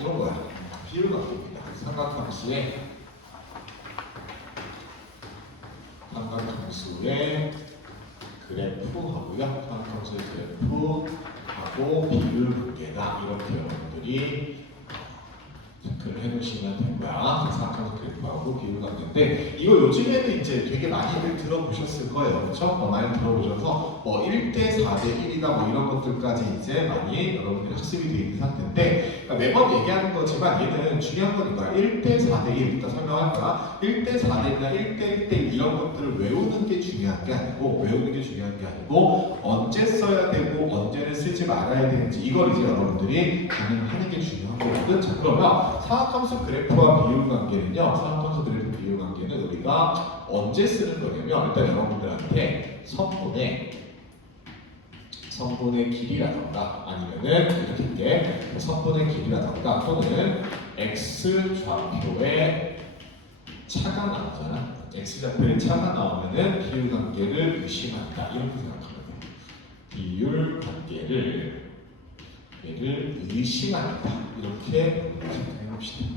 이런 거야. 비율 관계입니다. 삼각함수의 그래프하고요. 삼각함수의 그래프하고 비율 관계다. 이렇게 여러분들이 체크를 해놓으시면 되고요. 삼각함수 그래프하고 비율 관계인데 이거 요즘에는 이제 되게 많이들 들어보셨을 거예요. 그렇죠? 많이 들어보셔서 1대 4대 1이다 이런 것들까지 이제 많이 여러분들이 학습이 되어 있는 상태인데 그러니까 매번 얘기하는 거지만 얘는 중요한 건 이거야. 1대 4대 1 일단 설명할 거야. 1대 4대나 1대 1대 1 이런 것들을 외우는 게 중요한 게 아니고 언제 써야 되고 언제는 쓰지 말아야 되는지 이걸 이제 여러분들이 가능하는 게 중요한 거거든. 자, 그러면 사각함수 그래프와 비율 관계는요. 사각함수 그래프 비율 관계는 우리가 언제 쓰는 거냐면 일단 여러분들한테 선분의 길이라던가 아니면은 이렇게 할게 선분의 길이라던가 또는 x 좌표에 차가 나오잖아. x 좌표에 차가 나오면은 비율 관계를 의심한다 이렇게 생각하면 돼. 비율 관계를 의심한다 이렇게 생각해봅시다.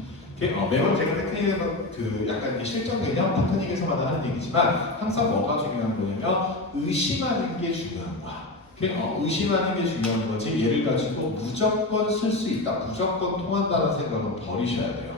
매번 제가 테크닉에서 약간 실전 개념 테크닉에서만 하는 얘기지만 항상 뭐가 중요한 거냐면 의심하는 게 중요한 거야. 의심하는 게 중요한 거지 얘를 가지고 무조건 쓸 수 있다, 무조건 통한다는 생각은 버리셔야 돼요.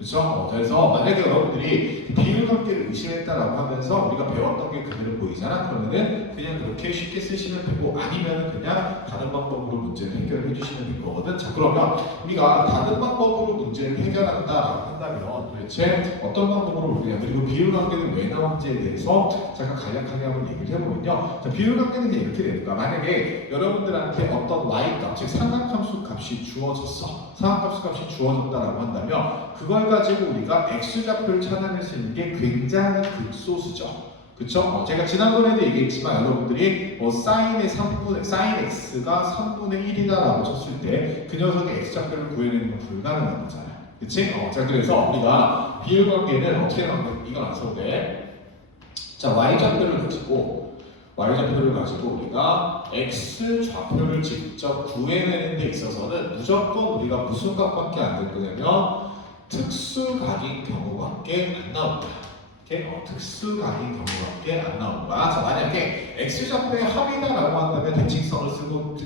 그렇죠? 그래서 만약에 여러분들이 비율 관계를 의심했다라고 하면서 우리가 배웠던 게 그대로 보이잖아. 그러면은 그냥 그렇게 쉽게 쓰시면 되고 아니면은 그냥 다른 방법으로 문제를 해결해 주시면 될 거거든. 자, 그러면 우리가 다른 방법으로 문제를 해결한다라고 한다면 도대체 어떤 방법으로 올 거냐, 그리고 비율관계는 왜 나온지에 대해서 잠깐 간략하게 한번 얘기를 해보면요. 자, 비율관계는 이제 이렇게 됩니다. 만약에 여러분들한테 어떤 y값, 즉 삼각함수 값이 주어졌어. 삼각함수 값이 주어졌다라고 한다면 그걸 가지고 우리가 x좌표를 찾아낼 수 있는 게 굉장히 극소수죠. 그쵸? 제가 지난번에도 얘기했지만 여러분들이 사인의 3분의, 사인 x가 3분의 1이다라고 쳤을 때 그 녀석의 x좌표를 구해내는 건 불가능한 거잖아요. 그치? 자, 그래서 우리가 비율관계는 어떻게 나오냐, 이건 안 써도 돼. 자, y좌표를 가지고 우리가 x좌표를 직접 구해내는 데 있어서는 무조건 우리가 무슨 값밖에 안 될 거냐면 특수각인 경우밖에 안 나온다. 특수각인 경우밖에 안 나오는 거야. 자, 만약에 x좌표의 합이다라고 한다면 대칭성을 쓰면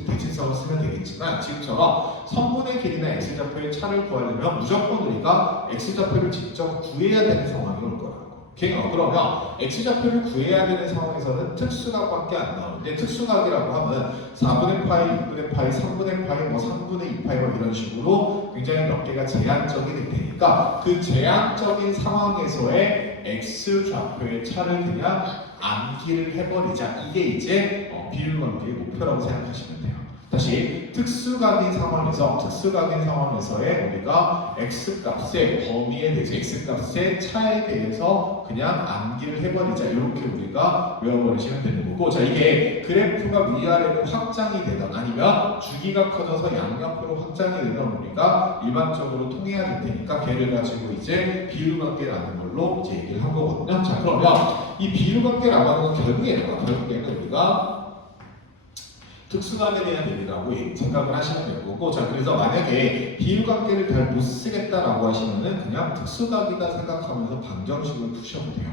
되겠지만 지금처럼 선분의 길이나 x좌표의 차를 구하려면 무조건 우리가 x좌표를 직접 구해야 되는 상황이 올 거라고. 그러면 x좌표를 구해야 되는 상황에서는 특수각밖에 안 나오는데, 특수각이라고 하면 4분의 파이, 6분의 파이, 3분의 파이, 3분의 2파이 이런 식으로 굉장히 몇 개가 제한적이 될 테니까 그 제한적인 상황에서의 x좌표의 차를 그냥 암기를 해버리자. 이게 이제 비율관계의 목표라고 생각하시면 돼요. 다시 특수각인 상황에서의 우리가 x값의 범위에 대해서, x값의 차에 대해서 그냥 암기를 해버리자. 이렇게 우리가 외워버리시면 되는 거고, 자, 이게 그래프가 위아래로 확장이 되던 아니면 주기가 커져서 양옆으로 확장이 되던 우리가 일반적으로 통해야 될 테니까 걔를 가지고 이제 비율관계라는 걸로 이제 얘기를 한 거거든요. 자, 그러면 이 비율관계라고 하는 건 결국에는 우리가 특수각에 대한 얘기라고 생각을 하시면 될 거고, 자, 그래서 만약에 비율관계를 잘 못 쓰겠다라고 하시면은 그냥 특수각이다 생각하면서 방정식을 푸셔도 돼요.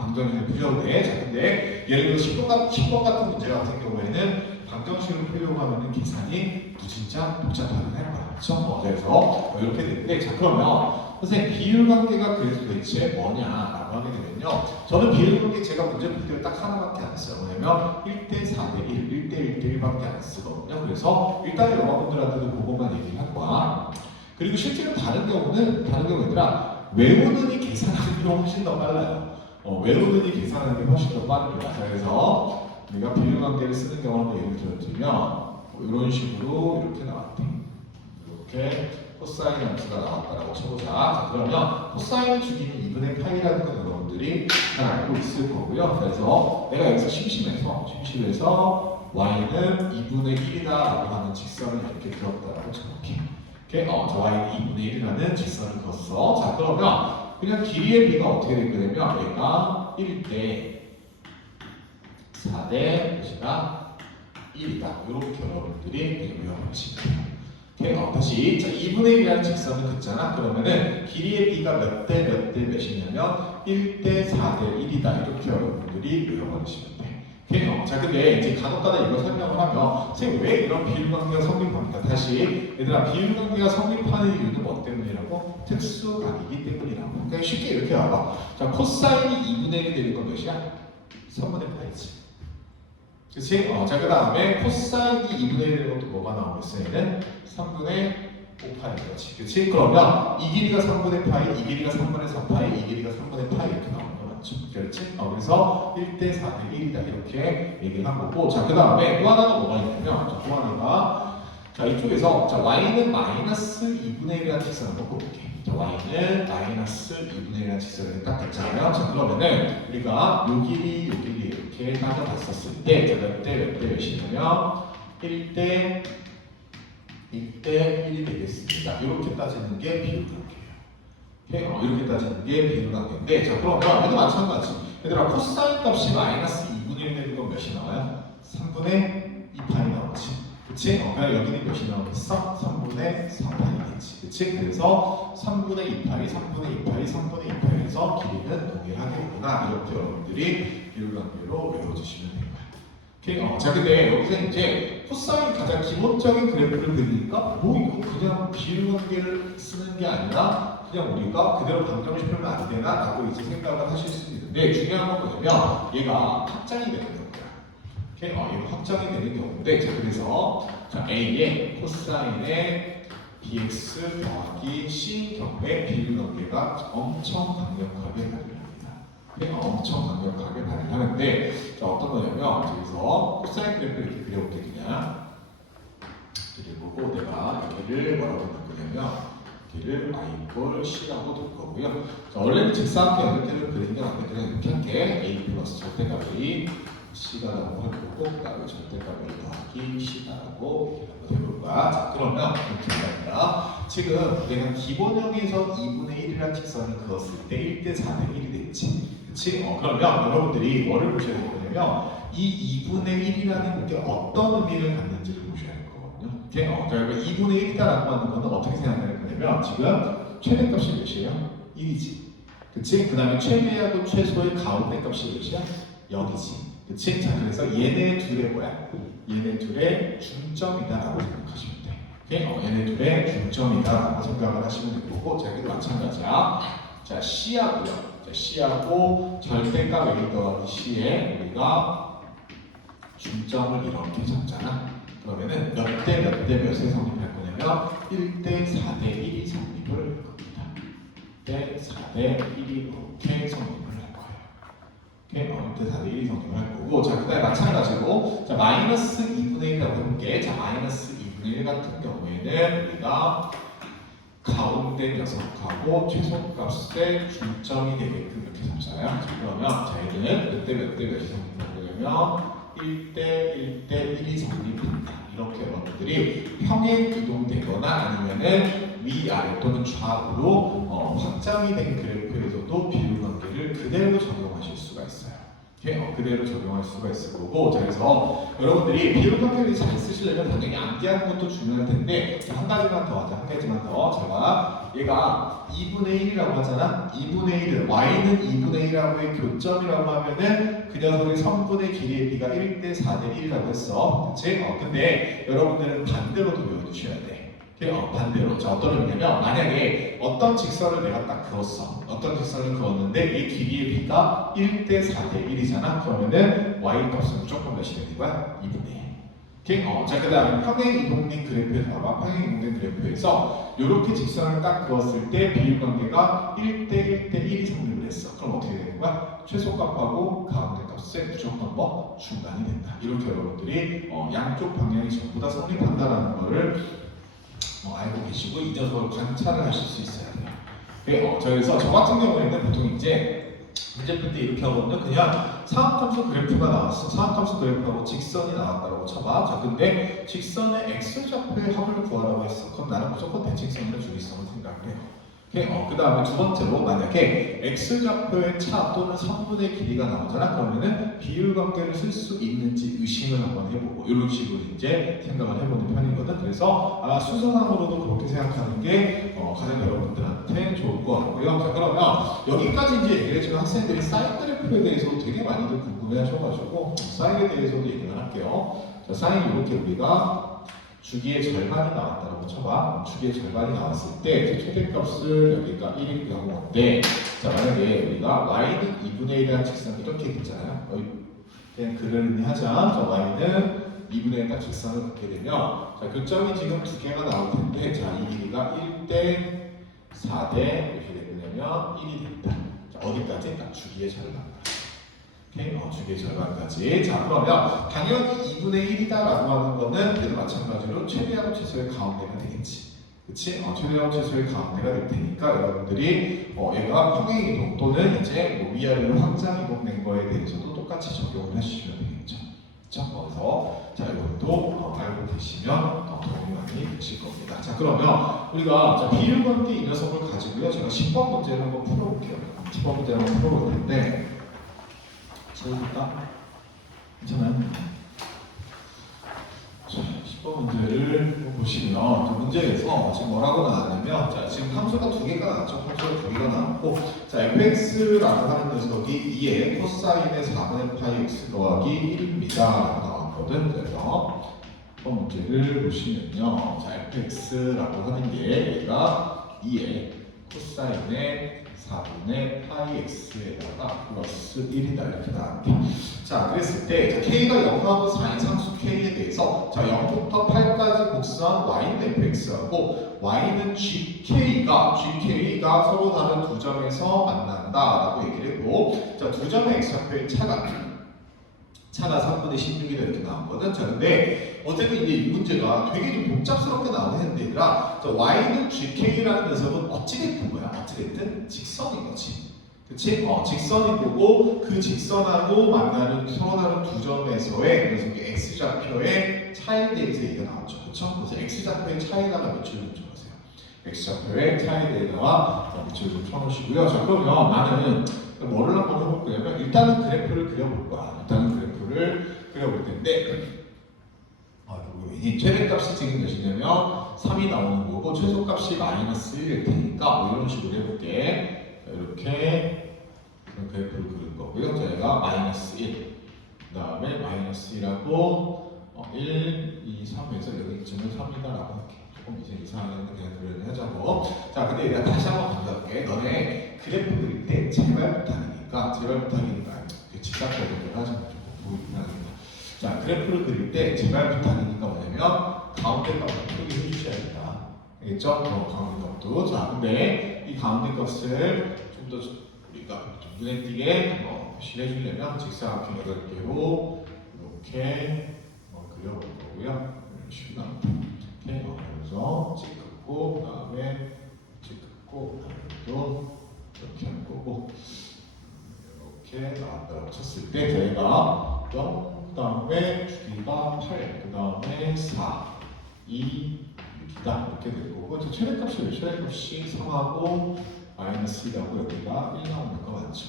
방정식을 푸셔도 돼. 자, 근데 예를 들어 10번 같은 문제 같은 경우에는 방정식을 풀려고 하면은 계산이 진짜 복잡하긴 할 거야. 그렇죠? 그래서 이렇게 되는데, 자, 그러면 선생님 비율관계가 그래서 도대체 뭐냐라고 하게 되면요, 저는 비율관계 제가 문제 풀 때 딱 하나밖에 안 써요. 뭐냐면 1대 4대 1, 1대 1대 1밖에 안 쓰거든요. 그래서 일단 여러분들한테도 그것만 얘기를 할 거야. 그리고 실제로 다른 경우는 얘들아 외우는 이 계산하는 게 훨씬 더 빨라요. 외우는 이 계산하는 게 훨씬 더 빠릅니다. 그래서 우리가 비율관계를 쓰는 경우는 예를 들어드리면 이런 식으로 이렇게 나왔대. 이렇게 코사인 함수가 나왔다라고 쳐보자. 자, 그러면 코사인의 주기는 2분의 파이라는 건 여러분들이 잘 알고 있을 거고요. 그래서 내가 여기서 심심해서 y는 2분의 1이다라고 하는 직선을 이렇게 그었다라고 쳐볼게. 저 y는 2분의 1이라는 직선을 그었어. 자, 그러면 그냥 길이의 비가 어떻게 될 거냐면 얘가 1대 4대 몇이다? 1이다. 이렇게 여러분들이 외워보시면 돼요. 다시, 자, 2분의 1이라는 직선을 긋잖아. 그러면은 길이의 비가 몇 대 몇이냐면 1대 4대 1이다. 이렇게 여러분들이 외워버리시면 돼. 자, 근데 이제 간혹가다 이거 설명을 하면 선생님 왜 이런 비율관계가 성립합니까? 다시 얘들아, 비율관계가 성립하는 이유는 뭐 때문이라고? 특수각이기 때문이라고. 그러니까 쉽게 이렇게 알아. 자, 코사인이 2분의 1이 되는 건 몇이야? 3분의 파이지. 그치? 자, 그 다음에 코사인이 2분의 1이 되는 것도 뭐가 나오겠어? 얘는 3분의 5파이겠지. 그치? 그러면 이 길이가 3분의 파이, 이 길이가 3분의 4파이, 이 길이가 3분의 파이 이렇게 나오는 거 맞죠? 그렇지? 그래서 1대 4대 1이다 이렇게 얘기를 한 거고, 자, 그 다음에 또 하나가 뭐가 있냐면, 자, 또 하나가, 자, 이쪽에서, 자, y는 마이너스 2분의 1이라는 직선을 한번 볼게. 자, y는 마이너스 2분의 1이라는 직선을 딱 됐잖아요. 자, 그러면은 우리가 요 길이 이렇게 따져봤었을 때, 자, 몇 대 몇이냐면 1대 1이 되겠습니다. 이렇게 따지는 게 비율관계예요. 이렇게 따지는 게 비율관계인데, 자, 그러면 얘도 마찬가지. 얘들아, 코사인 값이 마이너스 2분의 1 되는 건 몇이 나와요? 3분의 2파이 나오지. 그치? 그러니까 여기는 몇이 나오겠어? 3분의 4파이겠지. 그치? 그래서 3분의 2파이, 3분의 2파이, 3분의 2파이에서 길이는 동일하겠구나. 이렇게 여러분들이 비율관계로 외워주시면 됩니다. 자, 근데 여기서 이제 코사인 가장 기본적인 그래프를 그리니까 뭐 이거 그냥 비율관계를 쓰는 게 아니라 그냥 우리가 그대로 방정식 풀면 안 되나? 라고 이제 생각을 하실 수 있는데, 중요한 건 뭐냐면 얘가 확장이 되는 거야. 얘가 확장이 되는 경우인데, 자, 그래서 자, A의 코사인의 dx 더하기 c인 경우에 비율관계가 엄청 강력하게 발휘합니다. 엄청 강력하게 발휘하는데 자, 어떤 거냐면 여기서 코사인 그래프를 이렇게 그려볼게 그냥 그리고 내가 여기를 뭐라고 볼 거냐면 여기를 y c라고 둘 거고요. 자, 원래는 직사각형 연결되는 그리는 건 안 돼. 그냥 이렇게 할게. a 플러스 절대값이 c가 나오고 할 거고 그다음에 절대값이 더하기 c다라고 이렇게 한번 해볼 거야. 자, 그러면 이렇게 합니다. 지금 내가 기본형에서 2분의 1이라는 직선을 그었을 때 1대 4대 1이 됐지. 그치? 그러면 여러분들이 뭐를 보셔야 될 거냐면 이 2분의 1이라는 게 어떤 의미를 갖는지를 보셔야 될 거거든요. 오케이? 그러니까 2분의 1이다라고 하는 거는 어떻게 생각하는 거냐면 지금 최대값이 몇이에요? 1이지. 그치? 그 다음에 최대하고 최소의 가운데 값이 몇이야? 0이지. 그치? 자, 그래서 얘네 둘의 뭐야? 얘네 둘의 중점이다라고 생각하시면 돼. 오케이? 얘네 둘의 중점이다라고 생각을 하시면 될 거고, 자, 여기도 마찬가지야. 자, C하고요. C하고 절대값 A 더하기 C에 우리가 중점을 이렇게 잡잖아. 그러면은 몇 대 몇 대 몇에 성립할 거냐면 1대 4대 1이 성립을 할 겁니다. 1대 4대 1이 이렇게 성립을 할 거예요. 오케이? 1대 4대 1이 성립을 할 거고, 자, 그 다음에 마찬가지로 자, 마이너스 2분의 1이라고 해볼게. 자, 마이너스 2분의 1 같은 경우에는 우리가 가운데 녀석하고 최소값의 중점이 되게끔 이렇게 잡잖아요. 그러면 자, 얘는 몇 대 몇 대 몇이 성립하냐면 1대 1대 1이 성립한다. 이렇게 여러분들이 평행 이동되거나 아니면은 위아래 또는 좌우로 확장이 된 그래프에서도 비율관계를 그대로 적용하실 수가 있어요. 그대로 적용할 수가 있을 거고, 자, 그래서 여러분들이 비율관계를 잘 쓰시려면 당연히 암기하는 것도 중요할 텐데 한 가지만 더 하자. 한 가지만 더. 제가 얘가 2분의 1이라고 하잖아. 2분의 1을 y는 2분의 1하고의 교점이라고 하면은 그 녀석의 성분의 길이의 비가 1대 4대 1이라고 했어. 그치? 근데 여러분들은 반대로도 외워두셔야 돼. 반대로. 자, 어떤 의미냐면 만약에 어떤 직선을 내가 딱 그었어. 어떤 직선을 그었는데 이 길이의 비가 1대 4대 1이잖아. 그러면은 y 값은 무조건 몇이 되는 거야? 2분의 1. 오케이? 자, 그 다음에 평행 이동된 그래프에 봐봐. 평행 이동된 그래프에서 이렇게 직선을 딱 그었을 때 비율관계가 1대 1대 1이 성립을 했어. 그럼 어떻게 되는 거야? 최소값하고 가운데 값의 무조건 뭐? 중간이 된다. 이렇게 여러분들이 양쪽 방향이 전부 다 성립한다라는 거를 알고 계시고 이 녀석을 관찰을 하실 수 있어야 돼요. 그래서 저 같은 경우에는 보통 이제 문제 풀 때 이렇게 하거든요. 그냥 사각함수 그래프가 나왔어. 사각함수 그래프하고 직선이 나왔다고 쳐봐. 자, 근데 직선의 x좌표의 합을 구하라고 했어. 그럼 나는 무조건 대칭선이나 주기성을 생각을 해요. 그 다음에 두 번째로 만약에 x좌표의 차 또는 성분의 길이가 나오잖아. 그러면은 비율관계를 쓸 수 있는지 의심을 한번 해보고 이런 식으로 이제 생각을 해보는 편이거든. 그래서 수선상으로도 그렇게 생각하는 게 가장 여러분들한테 좋을 것 같고요. 자, 그러면 여기까지 이제 얘기를 해주는 학생들이 사인 그래프에 대해서도 되게 많이들 궁금해하셔가지고 사인에 대해서도 얘기를 할게요. 자, 사인 이렇게 우리가 주기의 절반이 나왔다고 쳐봐. 주기의 절반이 나왔을 때 최대값을 여기가 1이라고 하는데, 자, 만약에 우리가 y는 2분의 1이라는 직선 이렇게 있잖아요. 그냥 그러려니 하자. 자, y는 2분의 1딱 직선을 갖게 되면, 자, 교점이 지금 두 개가 나올 텐데, 자, 이 길이가 1대 4대 몇이 되냐면 1이 된다. 자, 어디까지? 딱 주기의 절반. 주기의 절반까지. 자, 그러면 당연히 2분의 1이다라고 하는 거는 그래도 마찬가지로 최대하고 최소의 가운데가 되겠지. 그치? 최대하고 최소의 가운데가 될 테니까 여러분들이 얘가 평행 이동 또는 이제 뭐 위아래로 확장 이동된 거에 대해서도 똑같이 적용을 해주시면 되겠죠. 자, 그래서 자, 이것도 알고 계시면 도움이 많이 되실 겁니다. 자, 그러면 우리가 비율관계 이 녀석을 가지고요. 제가 10번 문제를 한번 풀어볼게요. 10번 문제를 한번 풀어볼 텐데 채울까? 괜찮아요? 자, 10번 문제를 보시면 문제에서 지금 뭐라고 나왔냐면 자, 지금 함수가 두 개가 나왔죠. 함수가 두 개가 나왔고 자, fx라고 하는 녀석이 2의 코사인의 4분의 파이 x 더하기 1입니다 라고 나왔거든. 그래서 10번 문제를 보시면요. 자, fx라고 하는 게 얘가 2의 코사인의 4분의 파이 x에다가 플러스 1이다 이렇게 나왔대. 자, 그랬을 때 자, k가 0하고 4인 상수 k에 대해서 자 0부터 8까지 곡선 y는 fx하고 y는 gk가 서로 다른 두 점에서 만난다라고 얘기를 했고, 자 두 점의 x좌표의 차가 3분의 16이다 이렇게 나왔거든. 자 근데 어쨌든 이제 이 문제가 되게 좀 복잡스럽게 나오는 얘들아, 자 y는 gk라는 녀석은 어찌됐든 뭐야? 어찌됐든 직선인 거지. 그치? 직선인 거고 그 직선하고 만나는 서로 다른 두 점에서의 녀석의 x좌표의 차이에 대해서 얘기가 나왔죠. 그쵸? 그래서 x좌표의 차이에다가 밑줄 좀 쳐보세요. x좌표의 차이에 대해서 밑줄 좀 쳐놓으시고요. 자 그러면 나는 뭐를 한번 해볼 거냐면 일단은 그래프를 그려볼 거야. 일단은 그래프를 그려볼 텐데 이 최대값이 지금 몇이냐면 3이 나오는 거고 최소값이 마이너스 1일 테니까 뭐 이런 식으로 해볼게. 이렇게 그래프를 그릴 거고요. 저희가 마이너스 1, 그 다음에 마이너스 1하고 1, 2, 3에서 여기쯤은 3이다라고 할게. 조금 이제 이상한데 그냥 그려야 하자고. 자, 근데 내가 다시 한번 강조할게. 너네 그래프 그릴 때 제발 부탁이니까 집착적으로 하지 마. 조금 보이긴 하겠다. 자, 그래프를 그릴 때 제발 부탁이니까 뭐냐면 가운데 값을 크게 해주셔야겠다. 알겠죠? 가운데 값도. 자, 근데 이 가운데 값을 좀 더 우리가 좀 눈에 띄게 표시를 해주려면 직사각형 8개로 이렇게 그려볼 거고요. 이런 식으로 나옵니다. 이렇게 그래서 찍 긋고, 그 다음에 찍 긋고, 또 이렇게 할 거고, 이렇게 나왔다고 쳤을 때 저희가 0, 그 다음에 주기가 8, 그 다음에 4, 2, 6이다 이렇게 될 거고, 저 최대값이 3하고 마이너스 2하고 여기가 1 나오는 거 맞죠?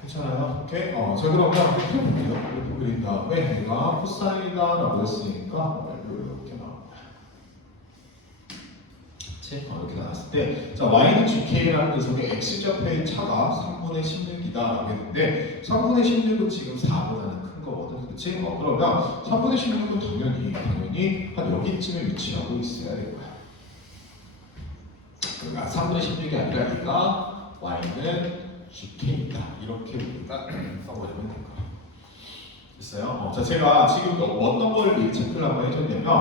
괜찮아요? 오케이? 자 그러면 이렇게 해볼게요. 그래프 그린 다음에 얘가 코사인이다라고 했으니까 이렇게 나옵니다. 이렇게 나왔을 때, 자 y는 gk라는 녀석의 x좌표의 차가 3분의 16이다라고 했는데 3분의 16은 지금 4보다는 큰 거거든, 그렇지? 그러면 3분의 16은 당연히 한 여기쯤에 위치하고 있어야 될 거야. 그러니까 3분의 16이 아니라 얘가 y는 gk이다 이렇게 우리가 써버리면 될 거야. 됐어요? 자, 제가 지금 어떤 걸 체크를 한번 해줬냐면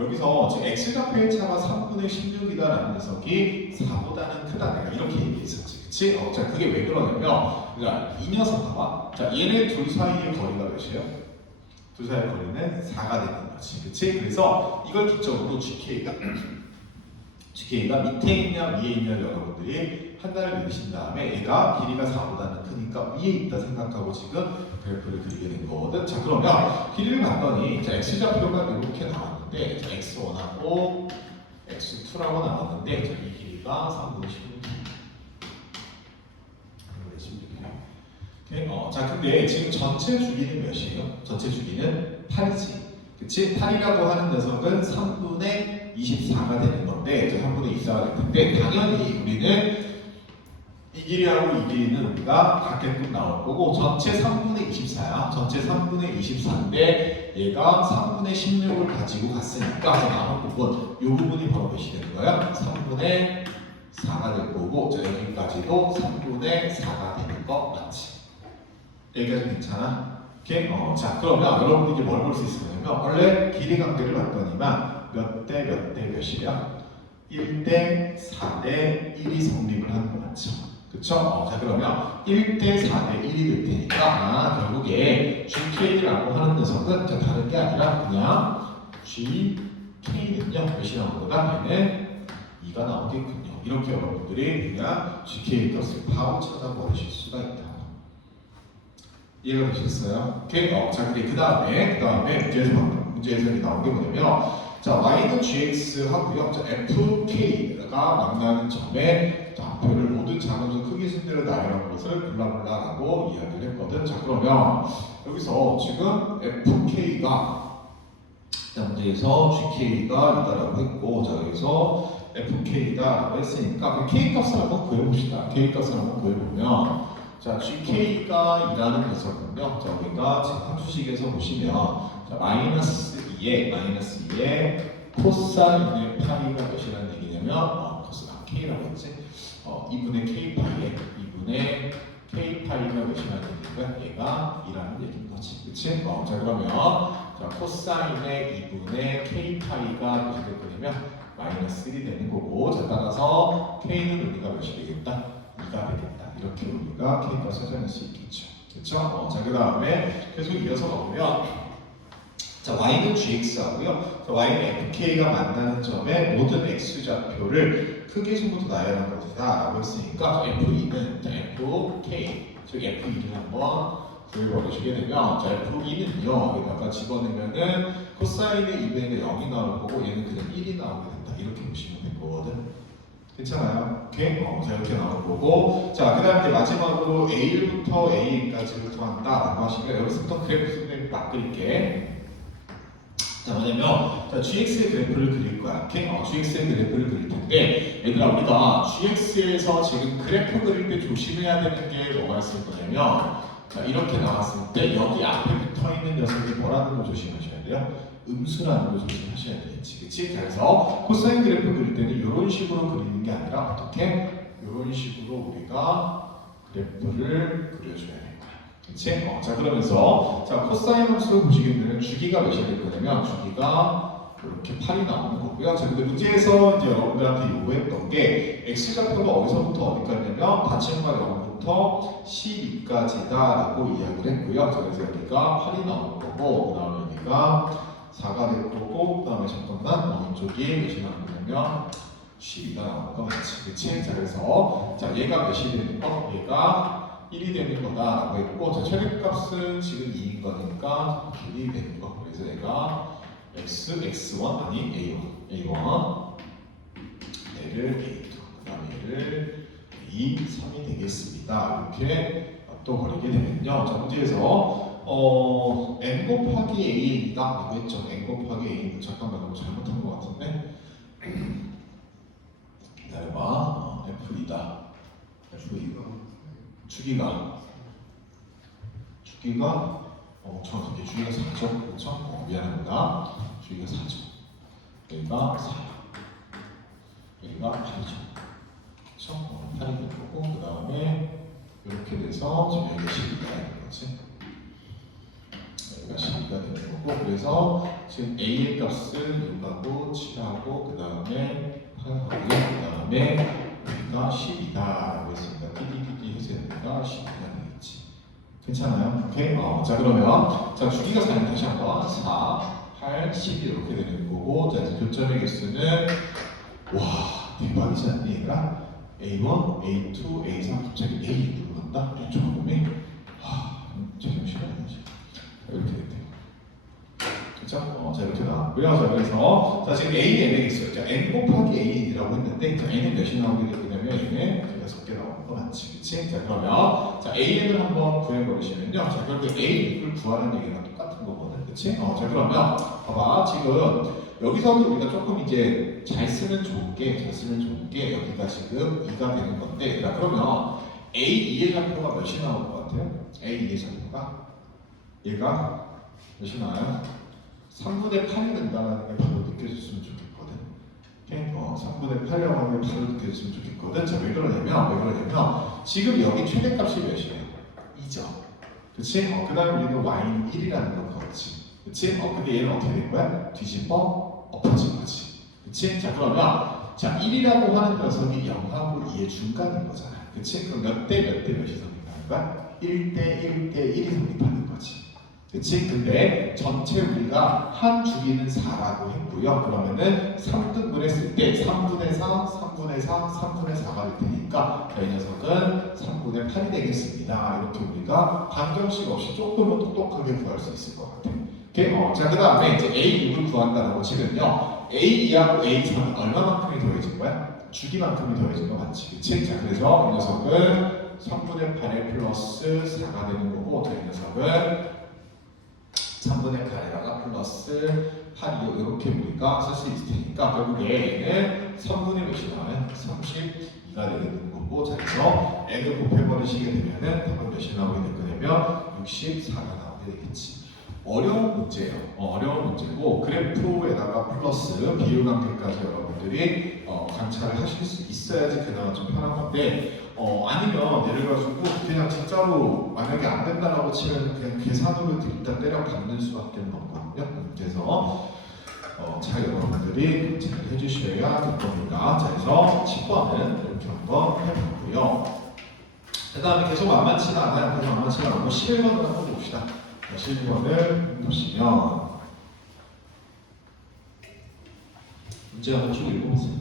여기서 지금 x좌표의 차가 3분의 16이다라는 녀석이 4보다는 크다 내가 이렇게 얘기했었지, 그치? 자, 그게 왜 그러냐면 이 녀석 봐봐. 자, 얘네 둘 사이의 거리가 몇이에요? 둘 사이의 거리는 4가 되는 거지, 그치? 그래서 이걸 기점으로 gk가 밑에 있냐 위에 있냐 여러분들이 판단을 내리신 다음에 얘가 길이가 4보다는 크니까 위에 있다 생각하고 지금 그래프를 그리게 된 거거든. 자, 그러면 길이를 봤더니 자, x좌표가 이렇게 나왔는데 자, x1하고 x2라고 나왔는데 자, 이 길이가 3분의 16이에요. 자, 근데 지금 전체 주기는 몇이에요? 전체 주기는 8이지. 그치? 8이라고 하는 녀석은 3분의 24가 되는 건데 3분의 24가 될 텐데 당연히 우리는 이 길이하고 이 길이는 우리가 같게끔 나올 거고 전체 3분의 24야. 전체 3분의 24인데 얘가 3분의 16을 가지고 갔으니까 남은 부분 이 부분이 바로 몇이 되는 거야? 3분의 4가 될 거고 자, 여기까지도 3분의 4가 되는 거 맞지? 여기까지 괜찮아? 오케이? 자, 그러면 여러분들이 뭘 볼 수 있으냐면 원래 길이 관계를 봤더니만 몇 대 몇이야? 1대 4대 1이 성립을 하는 거 맞죠? 그쵸? 자, 그러면 1대 4대 1이 될 테니까 결국에 GK라고 하는 녀석은 다른 게 아니라 그냥 GK는요 몇이 나온 거다? 얘는 2가 나오겠군요. 이렇게 여러분들이 그냥 GK 값을 바로 찾아버리실 수가 있다. 이해가 되셨어요? 오케이? 자, 근데 그 다음에 문제에서 나온 게 뭐냐면 자, y는 gx 하고요. 자, fk가 만나는 점에 좌표를 모든 작은 크기 순대로 나열한 것을 블라블라라고 이야기를 했거든. 자, 그러면 여기서 지금 fk가 문제에서 gk가 이다라고 했고, 자, 여기서 fk다라고 했으니까 그 k 값을 한번 구해봅시다. k 값을 한번 구해보면 자, gk가 이라는 녀석은요. 자, 우리가 지금 함수식에서 보시면 자, 마이너스 2에 코사인의 파이가 몇이라는 얘기냐면 코사인 k라고 했지. 2분의 K파이에 2분의 K파이가 몇이 나야 되니까 얘가 2라는 얘기인 거지. 그치? 자 그러면 자, 코사인의 2분의 K파이가 몇이 될 거냐면 마이너스 1이 되는 거고 자 따라서 K는 우리가 몇이 되겠다? 2가 되겠다. 이렇게 우리가 K가 찾아낼 수 있겠죠. 그쵸? 자 그 다음에 계속 이어서 보면 자, y는 gx하고요. 자, y는 fk가 만나는 점에 모든 x좌표를 크게 전부터 나열한 것이다 라고 했으니까 f2는 자, fk, 즉 f2를 한번 구해버리시게 되면 자, f2는요 여기다가 집어넣으면은 코사인의 2분의 0이 나올 거고 얘는 그냥 1이 나오게 된다 이렇게 보시면 될 거거든. 괜찮아요? 오케이? 자 이렇게 나올 거고 자 그 다음 이제 마지막으로 a1부터 a까지를 구한다라고 하시면 여기서부터 그래프 수준을 막 그릴게. 자 뭐냐면 자, gx의 그래프를 그릴 거야. 오케이? gx의 그래프를 그릴 텐데 얘들아 우리가 gx에서 지금 그래프 그릴 때 조심해야 되는 게 뭐가 있을 거냐면 자 이렇게 나왔을 때 여기 앞에 붙어있는 녀석이 뭐라는 거 조심하셔야 돼요? 음수라는 거 조심하셔야 되겠지. 그치? 그래서 코사인 그래프 그릴 때는 이런 식으로 그리는 게 아니라 어떻게? 이런 식으로 우리가 그래프를 그려줘야 돼요. 그치? 자 그러면서 자 코사인 함수 보시게 되면 주기가 몇이 될 거냐면 주기가 이렇게 8이 나오는 거고요. 자 근데 문제에서 이제 여러분들한테 요구했던 게 x좌표가 어디서부터 어디까지냐면 받침과 0부터 12까지다라고 이야기를 했고요. 자, 그래서 여기가 8이 나오는 거고 그 다음에 여기가 4가 될 거고 그 다음에 잠깐만 이쪽이 몇이 나오는 거냐면 12가 나오는 거 맞지? 그치? 자 그래서 자 얘가 몇이 되는 거? 얘가 1이 되는 거다라고 했고 자 최대값은 지금 2인 거니까 1이 되는 거 그래서 얘가 x1 아니 a1 얘를 a2 그 다음에 얘를 a3이 되겠습니다. 이렇게 놔둬버리게 되면요 자 문제에서 n 곱하기 a이다 라고 했죠. n 곱하기 a 잠깐만 너무 잘못한 것 같은데 기다려봐. f2다 f2가 주기가 정확하게 주기가 4죠. 그렇죠? 미안합니다. 주기가 4죠. 여기가 4 여기가 8이죠. 그렇죠? 8이 될 거고 그 다음에 이렇게 돼서 지금 여기가 12가 되는 거지. 여기가 12가 되는 거고 그래서 지금 a의 값은 6하고 7하고 그 다음에 8하고 그 다음에 여기가 12다라고 했습니다. 띠디디디 해서 여기가 12가 되겠지. 괜찮아요? 오케이? 자 그러면 자 주기가 4는 다시 한번 4, 8, 12 이렇게 되는 거고 자 이제 교점의 개수는 와 대박이지 않니 얘가? A1, A2, A3 갑자기 A 누른다? 조금 보면 제정신이 아니지. 이렇게 됐대요. 그렇죠? 자 이렇게 나왔고요. 자 그래서 자 지금 A는 N에 있어요. 자 N 곱하기 A라고 했는데 자 N은 몇이 나오게 되냐면 얘는 6개 나오는 거 맞지? 그치? 자 그러면 자 AN을 한번 구해버리시면요. 자 결국 A를 구하는 얘기가 똑같은 거거든. 그치? 자 그러면 봐봐 지금 여기서도 우리가 조금 이제 잘 쓰면 좋은 게 여기가 지금 2가 되는 건데 자 그러면 A2의 좌표가 몇이 나올 것 같아요? A2의 좌표가 얘가 몇이 나와요? 3분의 8이 된다는 게 바로 느껴졌으면 좋겠거든. 오케이? 3분의 8이라고 하는 게 바로 느껴졌으면 좋겠거든. 자, 왜 그러냐면 지금 여기 최대값이 몇이에요? 2죠. 그치? 그 다음에 우리는 y는 1이라는 걸 그렇지. 그치? 근데 얘는 어떻게 된 거야? 뒤집어 엎어진 거지. 그치? 자, 그러면 자, 1이라고 하는 녀석이 0하고 2의 중간인 거잖아. 그치? 그럼 몇 대 몇이 성립하는 거야? 1대 1대 1이 성립하는 거지. 그치? 근데 전체 우리가 한 주기는 4라고 했고요. 그러면은 3등분 했을 때 3분의 4, 3분의 4, 3분의 4가 될 테니까 이 녀석은 3분의 8이 되겠습니다. 이렇게 우리가 방정식 없이 조금은 똑똑하게 구할 수 있을 것 같아요. 오케이? 자, 그 다음에 이제 A6을 구한다라고 치면요. A2하고 A3은 얼마만큼이 더해진 거야? 주기만큼이 더해진 거 맞지? 그치? 자, 그래서 이 녀석은 3분의 8에 플러스 4가 되는 거고 이 녀석은 3분의 8에다가 플러스 8이요. 이렇게 우리가 쓸 수 있을 테니까 결국에 얘는 3분의 몇이 나와요? 32가 되는 거고 자 그래서 n을 곱해버리시게 되면은 답은 몇이 나오게 될 거냐면 64가 나오게 되겠지. 어려운 문제예요. 어려운 문제고 그래프에다가 플러스 비율관계까지 여러분들이 관찰을 하실 수 있어야지 그나마 좀 편한 건데 아니면 예를 들어가지고 그냥 진짜로 만약에 안 된다라고 치면 그냥 계산으로 일단 때려 박는 수밖에 없거든요. 그래서 잘 여러분들이 잘 해주셔야 될 겁니다. 자, 그래서 10번은 이렇게 한번 해보고요. 그 다음에 계속 만만치가 않아요. 계속 만만치가 않고 11번을 한번 봅시다. 11번을 보시면 문제 한번 쭉 읽어보세요.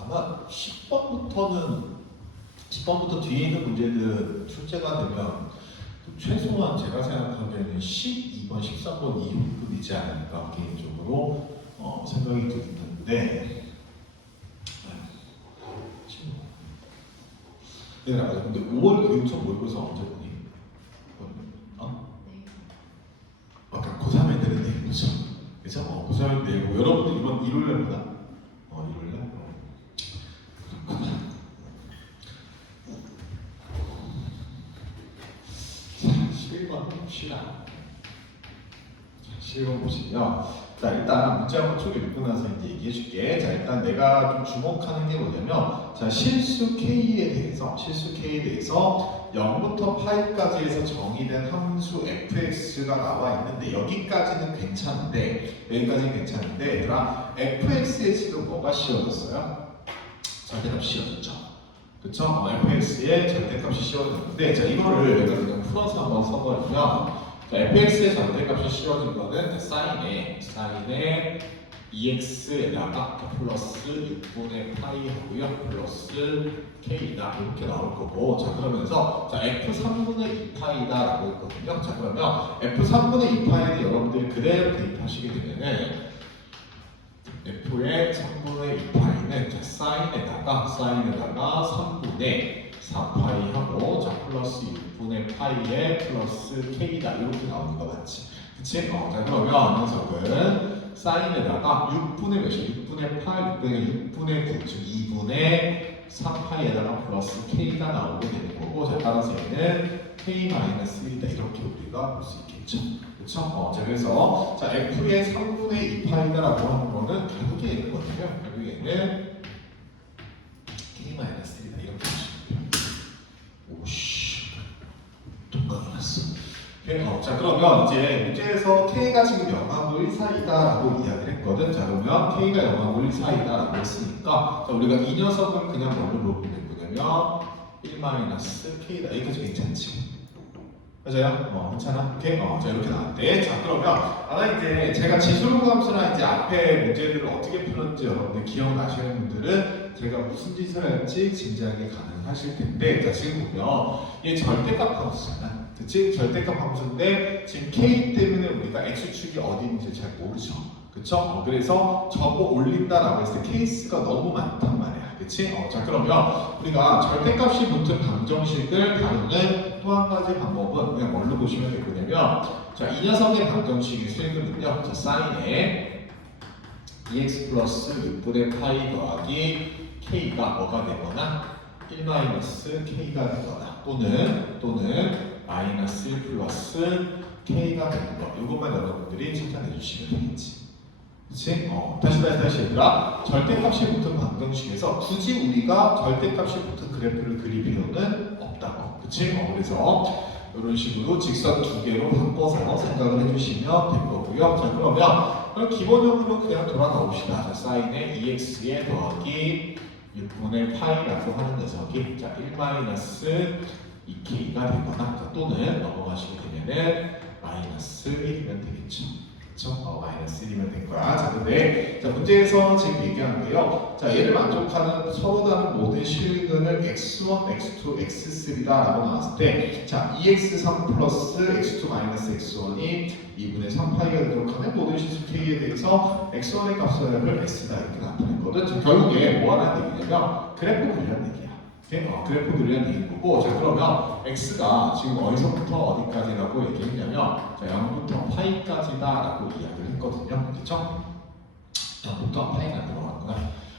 아마 10번부터 뒤에 있는 문제들은 출제가 되면 최소한 제가 생각하기에는 12번, 13번 이후급이지 않을까 개인적으로 생각이 드는데 얘들아, 근데 5월 교육청 모의고사 언제 보니? 아까 고3 애들은 내일이죠. 그죠? 고3 애들 내고 여러분들 이번 일요일에 보나? 일요일에? 그렇구나. 자, 11번 봅시다. 11번 보시면 자, 일단 문제 한번 쭉 읽고 나서 이제 얘기해 줄게. 자, 일단 내가 좀 주목하는 게 뭐냐면, 자, 실수 K에 대해서 0부터 파이까지 해서 정의된 함수 fx가 나와 있는데, 여기까지는 괜찮은데, 얘들아, fx에 지금 뭐가 씌워졌어요? 절대값 씌워졌죠. 그쵸? fx에 절대값이 씌워졌는데, 자, 이거를 내가 그냥 풀어서 한번 써버리면, 자, fx의 절대값이 씌워진 거는 사인에 ex에다가 플러스 6분의 파이 하고요. 플러스 k다 이렇게 나올 거고, 자, 그러면서 자, f3분의 2파이다 라고 했거든요. 자, 그러면 f3분의 2파이는 여러분들이 그대로 대입하시게 되면은 f의 3분의 2파이는 자, 사인에다가 3분의 4파이 하고, 자, 플러스 6분의 파이에 플러스 k다 이렇게 나오는 거 맞지? 그치? 자, 그러면 녀석은 사인에다가 6분의 몇이야? 6분의 8, 6분의 9, 즉 2분의 3파이에다가 플러스 k가 나오게 되는 거고, 자, 따라서 얘는 k-1이다 이렇게 우리가 볼 수 있겠죠. 그쵸? 자, 그래서 자, f의 3분의 2파이다라고 하는 거는 결국에 있는 거든요. 결국에는 k-1이다 이렇게 보시면 돼요. 오씨, 동강이 났어. 자, 그러면 이제 문제에서 k가 지금 0하고 1 사이다라고 이야기를 했거든. 자, 그러면 k가 0하고 1 사이다라고 했으니까, 자, 우리가 이 녀석은 그냥 뭘로 보면 되냐면 1-k다. 여기까지 괜찮지? 맞아요? 괜찮아? 오케이? 자, 이렇게 나왔대. 자, 그러면 이제 제가 지수로함수나 이제 앞에 문제들을 어떻게 풀었는지 여러분들 기억나시는 분들은 제가 무슨 짓을 할지 진지하게 가능하실 텐데, 자, 지금 보면 이게 절대값 함수잖아. 그치? 절대값 함수인데 지금 k 때문에 우리가 x축이 어디 있는지 잘 모르죠. 그쵸? 그래서 접어 올린다라고 했을 때 케이스가 너무 많단 말이야. 그치? 자, 그러면 우리가 절대값이 붙은 방정식을 다루는 또 한 가지 방법은 그냥 뭘로 보시면 되거든요. 자, 이 녀석의 방정식의 수행은요, 자, 사인에 EX 플러스 6분의 파이 더하기 K가 뭐가 되거나 1-K가 되거나 또는 마이너스 1 플러스 K가 되는 거, 이것만 여러분들이 찾아내 주시면 되겠지. 그치? 다시 얘들아, 절대값이 붙은 방정식에서 굳이 우리가 절대값이 붙은 그래프를 그릴 필요는 없다고. 그치? 그래서 이런 식으로 직선 두 개로 바꿔서 생각을 해주시면 될 거고요. 자, 그럼 기본적으로 그냥 돌아가봅시다. 자, 사인의 EX에 더하기 6분의 파이라고 하는 녀석이 자, 1-2k가 되거나 또는 넘어가시게 되면은 마이너스 1이면 되겠죠. 그렇죠? 마이너스 1이면 된 거야. 자, 근데 자, 문제에서 지금 얘기한 게요. 자, 얘를 만족하는 서로 다른 모든 실근을 x1, x2, x3다라고 나왔을 때, 자, 2x3 플러스 x2 마이너스 x1이 2분의 3파이가 되도록 하는 모든 실수 k에 대해서 x1의 값을 s다 이렇게 나타냈거든. 자, 결국에 뭐 하는 얘기냐면 그래프 그리는 얘기야. 그래프 그리는 얘기인 거고, 자, 그러면 x가 지금 어디서부터 어디까지라고 얘기했냐면 자, 0부터 파이까지다 라고 이야기를 했거든요. 그렇죠? 0부터 파이가 들어갔구나.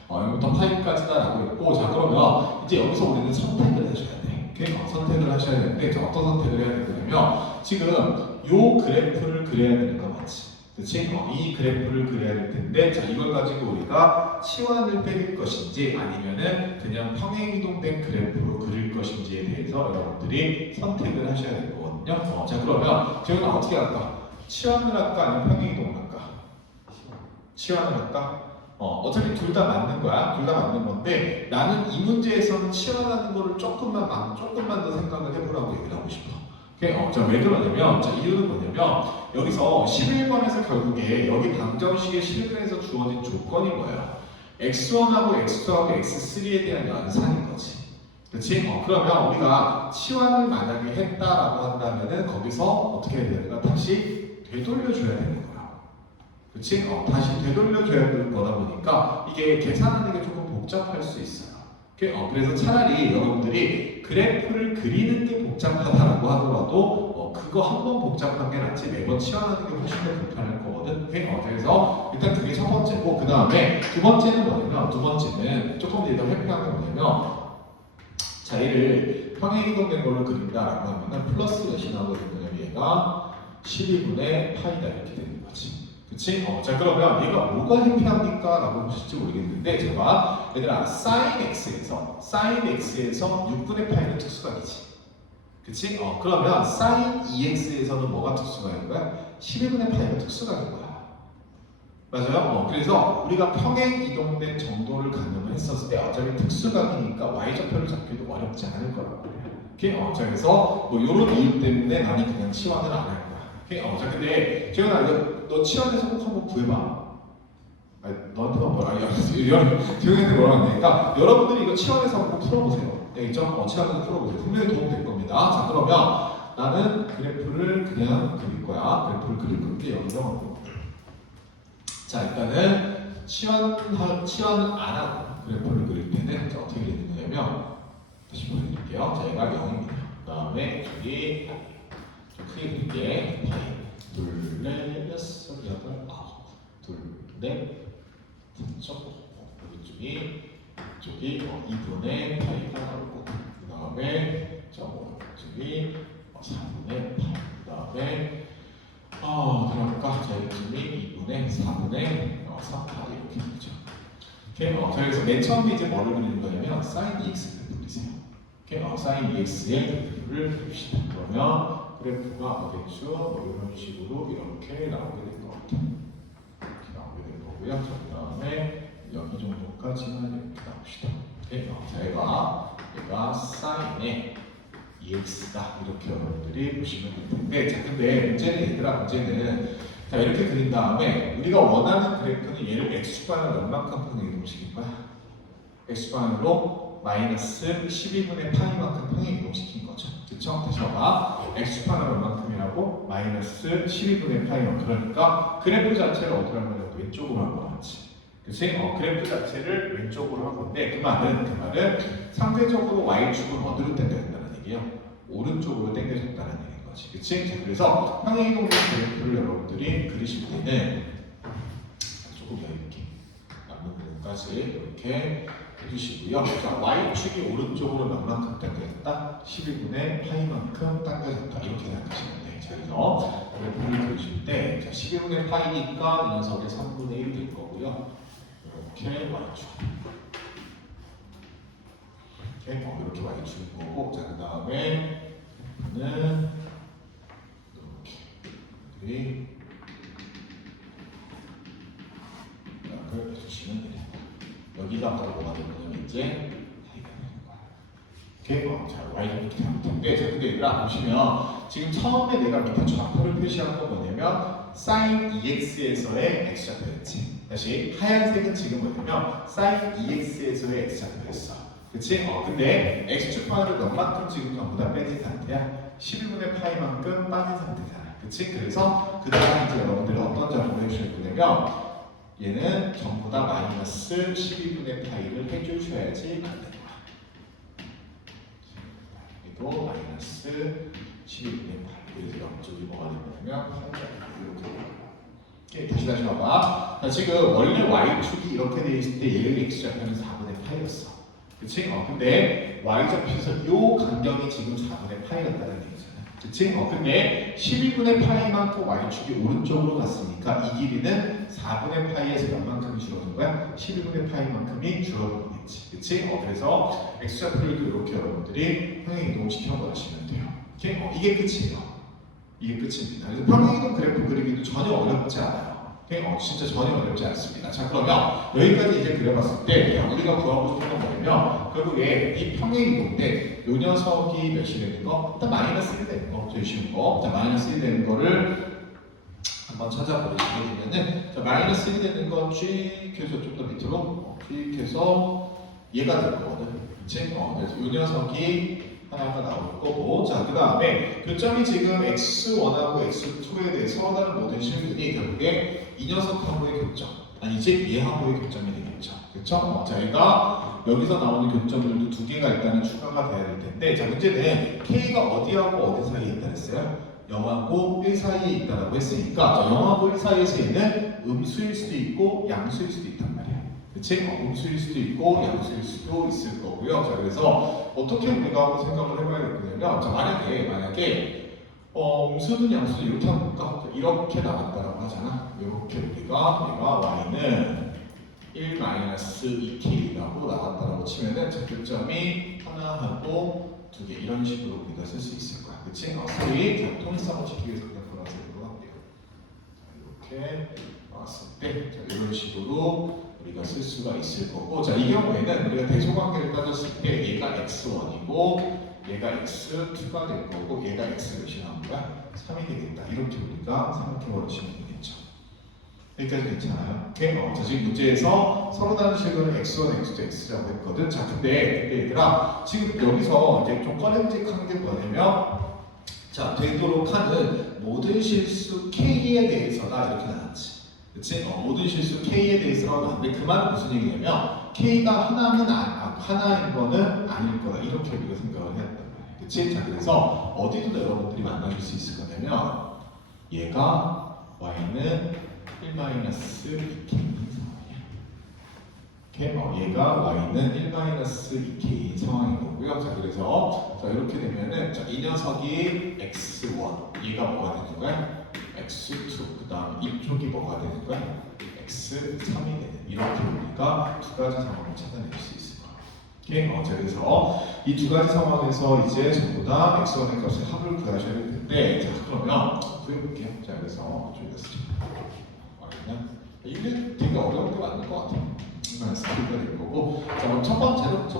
0부터 0부터 파이까지다라고 했고, 자 그러면 이제 여기서 우리는 선택을 하셔야 돼. 오케이? 선택을 하셔야 되는데, 자, 어떤 선택을 해야 되냐면 지금 요 그래프를 그려야 되는 거 맞지? 그렇지? 이 그래프를 그려야 될 텐데, 자 이걸 가지고 우리가 치환을 때릴 것인지 아니면은 그냥 평행이동된 그래프로 그릴 것인지에 대해서 여러분들이 선택을 하셔야 될 거거든요. 자 그러면 지금 어떻게 할까? 치환을 할까 아니면 평행이동을 할까? 치환을 할까? 어차피 둘 다 맞는 거야. 둘 다 맞는 건데 나는 이 문제에서는 치환하는 거를 조금만 더 생각을 해보라고 얘기를 하고 싶어. 자, 왜 그러냐면, 자, 이유는 뭐냐면, 여기서 11번에서 결국에 여기 방정식의 실근에서 주어진 조건이 뭐예요? x1하고 x2하고 x3에 대한 연산인 거지. 그렇지? 그러면 우리가 치환을 만약에 했다라고 한다면은 거기서 어떻게 해야 되는가? 다시 되돌려줘야 되는 거야. 그렇지? 다시 되돌려줘야 되는 거다 보니까 이게 계산하는 게 조금 복잡할 수 있어요. 그래서 차라리 여러분들이 그래프를 그리는 게 복잡하다라고 하더라도 그거 한 번 복잡한 게 낫지 매번 치환하는 게 훨씬 더 불편할 거거든. 그래서 일단 그게 첫 번째고, 그 다음에 두 번째는 뭐냐면, 두 번째는 조금 더 회피한 게 뭐냐면, 자 얘를 평행이동된 걸로 그린다라고 하면은 플러스 몇이 나오거든요. 얘가 12분의 파이다 이렇게 되는 거지. 그치? 자 그러면 얘가 뭐가 회피합니까? 라고 보실지 모르겠는데, 제가 얘들아 sin x에서 6분의 파이는 특수각이지. 그치? 그러면 sin 2x에서는 뭐가 특수각인 거야? 12분의 파이가 특수각인 거야. 맞아요? 그래서 우리가 평행 이동된 정도를 가늠을 했었을 때 어차피 특수각이니까 y좌표를 잡기도 어렵지 않을 거라고 그래요. 자 그래서 뭐 이런 이유 때문에 나는 그냥 치환을 안 할 거야. 자 근데 재현아 너 치환해서 꼭 한번 구해봐. 아니, 너한테만 뭐라 재현이한테 뭐라 하니까 여러분들이 이거 치환해서 한번 풀어보세요. 있죠? 치환해서 풀어보세요. 분명히 도움될 겁니다. 자 그러면 나는 그래프를 그냥 그릴 거야. 그래프를 그릴 건데 여기서 자 일단은 치환을 안 하고 그래프를 그릴 때는 자, 어떻게 되는 거냐면 다시 보여드릴게요. 자 얘가 0입니다. 그 다음에 여기 좀 크게 그릴게. 파이 둘, 넷, 여섯, 여덟, 아홉 둘, 넷, 다섯 여기 이쪽이 2분의 파이가 나오고 그 다음에 저기 3분의 파이 그 다음에 들어갈까? 자, 이쯤이 2분의 4분의 3파 이렇게 되죠. 그래서 맨 처음에 이제 뭐를 그리는 거냐면 sin EX를 그리세요. sin EX의 그래프를 그립시다. 그러면 그래프가 뭐겠죠? 뭐 이런 식으로 이렇게 나오게 될 것 같아요. 이렇게 나오게 될 거고요. 자, 그 다음에 여기 정도까지만 이렇게 나옵시다. 얘가 sin의 EX다 이렇게 여러분들이 보시면 될 텐데, 자 근데 문제는 자 이렇게 그린 다음에 우리가 원하는 그래프는 얘를 x축반으로 얼마큼 평행이동시킬 거야? x축반으로 마이너스 12분의 파이만큼 평행이동시킨 거죠. 그쵸? 다시 봐봐. x축반으로 얼마큼이라고? 마이너스 12분의 파이만큼. 그러니까 그래프 자체를 어떻게 할 거냐고 왼쪽으로 한 거 같지. 그치? 그래프 자체를 왼쪽으로 한 건데 그 말은 상대적으로 y축은 어디로 당겨진다는 얘기예요? 오른쪽으로 당겨졌다는 얘기인 거지. 그치? 자, 그래서 평행이동된 그래프를 여러분들이 그리실 때는 조금 여유있게 남는 부분까지 이렇게 해주시고요. 자, y축이 오른쪽으로 몇만큼 당겨졌다? 12분의 파이만큼 당겨졌다. 이렇게 생각하시면 돼요. 자, 그래서 그래프를 그리실 때 자, 12분의 파이니까 이 녀석의 3분의 1이 될 거고요. 이렇게 y축 이렇게 y축인 거고, 자, 그 다음에 는 이렇게 약을 해주시면 됩니다. 여기가 바로 뭐가 되냐면 이제 이렇게 자 y를 이렇게 하면 되는데, 자 근데 얘들아 보시면 지금 처음에 내가 밑에 좌표를 표시한 건 뭐냐면 sin EX에서의 x좌표였지. 다시 하얀색은 지금 뭐냐면 sin EX에서의 x좌표였어. 그치? 근데 x축판을 몇만큼 지금 전부 다 빼진 상태야. 11분의 파이만큼 빠진 상태잖아. 그치? 그래서 그 다음에 이제 여러분들이 어떤 작업을 해주셔야 되냐면 얘는 전부 다 마이너스 12분의 파이를 해주셔야지 안 되는 거야. 이거 마이너스 12분의 파이. 그래서 옆쪽이 뭐가 되냐면 8 이렇게. 다시 봐봐. 자, 지금 원래 y축이 이렇게 이렇게 돼 있을 때 얘의 x좌표는 4분의 파이였어. 그치? 근데 y좌표에서 요 간격이 지금 4분의 파이였다는 얘기잖아. 그치? 근데 12분의 파이만큼 y축이 오른쪽으로 갔으니까 이 길이는 4분의 파이에서 몇만큼이 줄어든 거야? 12분의 파이만큼이 줄어든 거겠지. 그치? 그래서 x좌표를 이렇게 여러분들이 평행이동 시켜버리시면 돼요. 오케이? 이게 끝이에요. 이게 끝입니다. 그래서 평행이동 그래프 그리기도 전혀 어렵지 않아요. 진짜 전혀 어렵지 않습니다. 자, 그러면 여기까지 이제 그려봤을 때 우리가 구하고 싶은 건 뭐냐면 결국에 이 평행이동 때 요 녀석이 몇이 되는 거? 일단 마이너스 1 되는 거, 제일 쉬운 거. 자, 마이너스 1 되는 거를 한번 찾아보시게 되면은 자, 마이너스 1 되는 거 쭉 해서 좀 더 밑으로 쭉 해서 얘가 될 거거든. 그치? 그래서 요 녀석이 하나가 나올 거고, 자, 그 다음에 교점이 지금 x1하고 x2에 대해서 서로 다른 모든 실근이 결국에 이 녀석하고의 교점, 아니지 얘하고의 교점이 되겠죠. 그렇죠? 자, 얘가 여기서 나오는 교점들도 두 개가 일단은 추가가 돼야 될 텐데, 자, 문제는 k가 어디하고 어디 사이에 있다 했어요? 0하고 1 사이에 있다라고 했으니까, 자, 0하고 1 사이에서 얘는 음수일 수도 있고 양수일 수도 있단 말이야. 그치? 음수일 수도 있고 양수일 수도 있을 거고요. 자, 그래서 어떻게 우리가 한번 생각을 해봐야 되냐면, 자, 만약에 음수든 양수든 이렇게 한번 볼까? 이렇게 나왔다라고 하잖아. 이렇게 우리가 얘가 y는 1-2k라고 나왔다라고 치면은 자, 교점이 하나하고 두 개 이런 식으로 우리가 쓸 수 있을 거야. 그치? 소위 통일성을 지키기 위해서 그냥 보라색으로 할게요. 이렇게 나왔을 때 자, 이런 식으로 우리가 쓸 수가 있을 거고, 자, 이 경우에는 우리가 대소관계를 따졌을 때 얘가 x1이고 얘가 x2가 될 거고 얘가 x 몇이 나온 거야? 3이 되겠다. 이렇게 우리가 생각해 버리시면 되겠죠. 여기까지 괜찮아요? 오케이? 자, 지금 문제에서 서로 다른 식으로 x1, x2, x라고 했거든. 자, 근데 얘들아 지금 여기서 이제 좀 꺼냄직한 게 뭐냐면, 자, 되도록 하는 모든 실수 k에 대해서다 이렇게 나왔지. 그치? 모든 실수 k에 대해서 나왔는데 그 말은 무슨 얘기냐면 k가 하나인 거는 아닐 거다 이렇게 우리가 생각을 해야 된다. 그치? 자, 그래서 어디도 여러분들이 만나줄 수 있을 거냐면 얘가 y는 1-2k인 상황이야. 얘가 y는 1-2k인 상황인 거고요. 자, 그래서 자, 이렇게 되면은 자, 이 녀석이 x1, 얘가 뭐가 되는 거야? x2, 그 다음 이쪽이 뭐가 되는 거야? x3이 되는, 이렇게 우리가 두 가지 상황을 찾아낼 수 있을 거예요. 자, 그래서 이 두 가지 상황에서 이제 전부 다 x1의 값의 합을 구하셔야 될 텐데, 자, 그러면 구해볼게요. 자, 그래서 저희가 이게 되게 어려운 게 맞는 것 같아요. 스피드가 될 거고, 자, 그럼 첫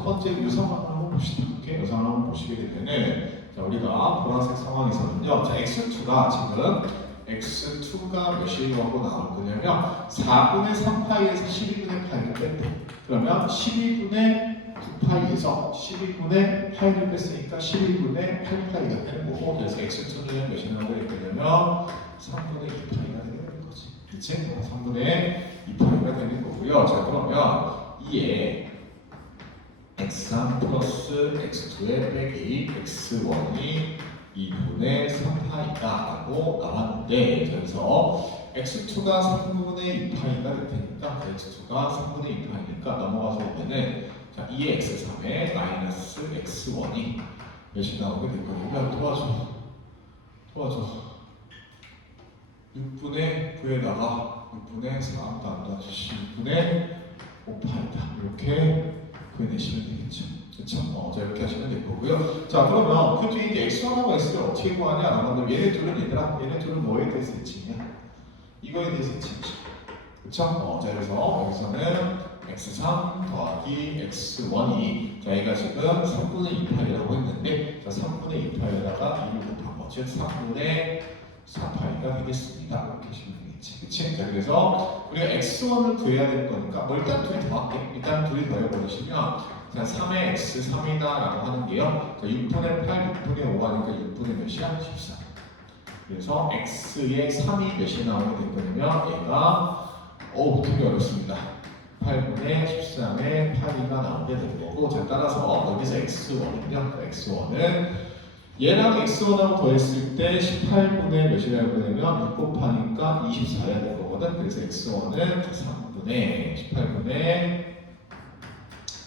번째 유상을 한번 봅시다. 오케이? 유상을 한번 보시게 되면은, 자, 우리가 보라색 상황에서는요, 자, x2가 지금 x2가 몇이라고 나올 거냐면 4분의 3파이에서 12분의 8을 뺐대. 그러면 12분의 9파이에서 12분의 8을 뺐으니까 12분의 8파이가 되는 거고, 그래서 x2는 몇이 나오게 될 거냐면 3분의 2파이가 되는 거지. 그치? 3분의 2파이가 되는 거고요. 자, 그러면 이에 x3 플러스 x2의 빼기 x1이 2분의 3파이다라고 나왔는데, 그래서 x2가 3분의 2파이가 될 테니까 x2가 3분의 2파이니까 넘어가서 보면은 자, 2의 x3에 마이너스 x1이 몇이 나오게 될 거니까 도와줘 6분의 9에다가 6분의 4 더하기 6분의 5파이다 이렇게 구해내시면 되겠죠. 그렇죠? 자, 이렇게 하시면 될 거고요. 자, 그러면 그 뒤에 이제 x1하고 x를 어떻게 구하냐? 라고 얘네 둘은 뭐에 대해서 해칭이야? 이거에 대해서 해칭이죠. 그렇죠? 자, 그래서 여기서는 x3 더하기 x1이 자, 얘가 지금 3분의 2파이라고 했는데 자, 3분의 2파이에다가 2를 곱한 거, 즉 3분의 4파이가 되겠습니다. 이렇게 하시면 되겠지. 그치? 자, 그래서 우리가 x1을 구해야 될 거니까 일단 둘이 더할게. 일단 둘이 더해버리시면 자, 3의 x3이다 라고 하는 게요. 자, 6분의 8, 6분의 5 하니까 6분의 몇이야? 14. 그래서 x의 3이 몇이 나오게 될 거냐면 얘가 되게 어렵습니다. 8분의 13의 8이가 나오게 될 거고, 자, 따라서 여기서 x1은요. x1은 얘랑 x1하고 더했을 때 18분의 몇이라고 되면 6 곱하니까 24야 될 거거든. 나오거든. 그래서 x1은 3분의 18분의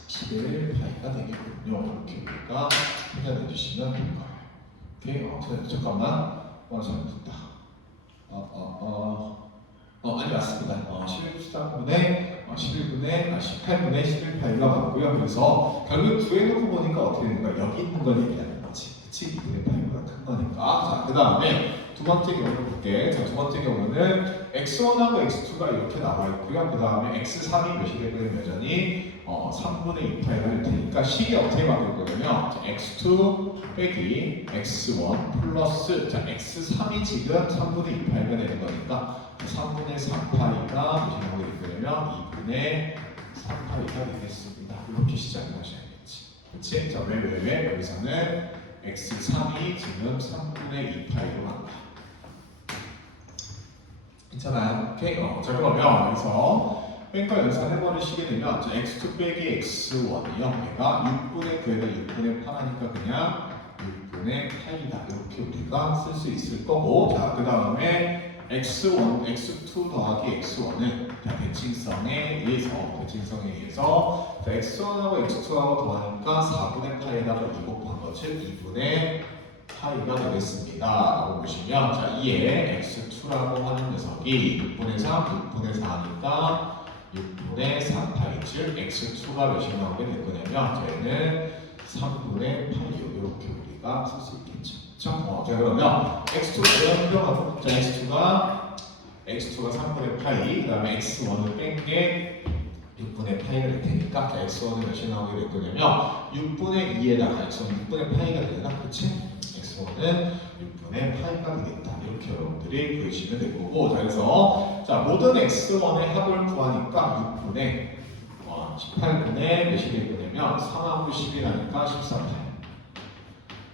11파이가 되겠군요. 이렇게 우리가 찾아내 주시면 될 거예요. 오케이, 잠깐만. 잘못했다. 아니 맞습니다. 11분의 18분의 11파이가 맞고요. 그래서 결국 구해놓고 보니까 어떻게 되는 거야? 여기 있는 걸 얘기하는 거지. 그치? 2분의 파이보다 큰 거니까. 자, 그 다음에 두 번째 경우를 볼게. 자, 두 번째 경우는 x1하고 x2가 이렇게 나와 있고요. 그 다음에 x3이 몇이 되면 여전히 3분의 2파이가 될 테니까 식이 어떻게 바뀔 거냐면 x2 빼기 x1 플러스 자, x3이 지금 3분의 2파이가 되는 거니까 3분의 4파이가 몇이 나오게 되면 2분의 3파이가 되겠습니다. 이렇게 시작을 하셔야겠지. 그치? 자, 왜? 여기서는 x3이 지금 3분의 2파이로 간다. 괜찮아요? 오케이? 자, 그러면 여기서 뺀과 연산해버리시게 되면 x2 빼기 x1이요. 얘가 6분의 6분의 8하니까 그냥 6분의 8이다. 이렇게 우리가 쓸 수 있을 거고, 자, 그 다음에 x1, x2 더하기 x1은 대칭성에 의해서 자, x1하고 x2하고 더하니까 4분의 파이에다가 2 곱한 거, 즉 2분의 파이가 되겠습니다. 라고 보시면 자, 이에 x2라고 하는 녀석이 6분의 3, 6분의 4니까 6분의 4파이, 즉 x2가 몇이 나오게 될 거냐면 저희는 3분의 8이요. 이렇게 우리가 쓸 수 있겠죠. 자, 그러면 x2가 변경하고 자, x2가 3분의 파이, 그 다음에 x1을 뺀 게 6분의 파이가 될 테니까 자, x1은 몇이 나오게 될 거냐면 6분의 2에다가 x1은 6분의 파이가 되나? 그치? x1은 6분의 파이가 되겠다. 이렇게 여러분들이 보시면 될 거고, 자, 그래서 자, 모든 x1의 합을 구하니까 6분의 18분의 몇이 될 거냐면 3하고 11하니까 14파이.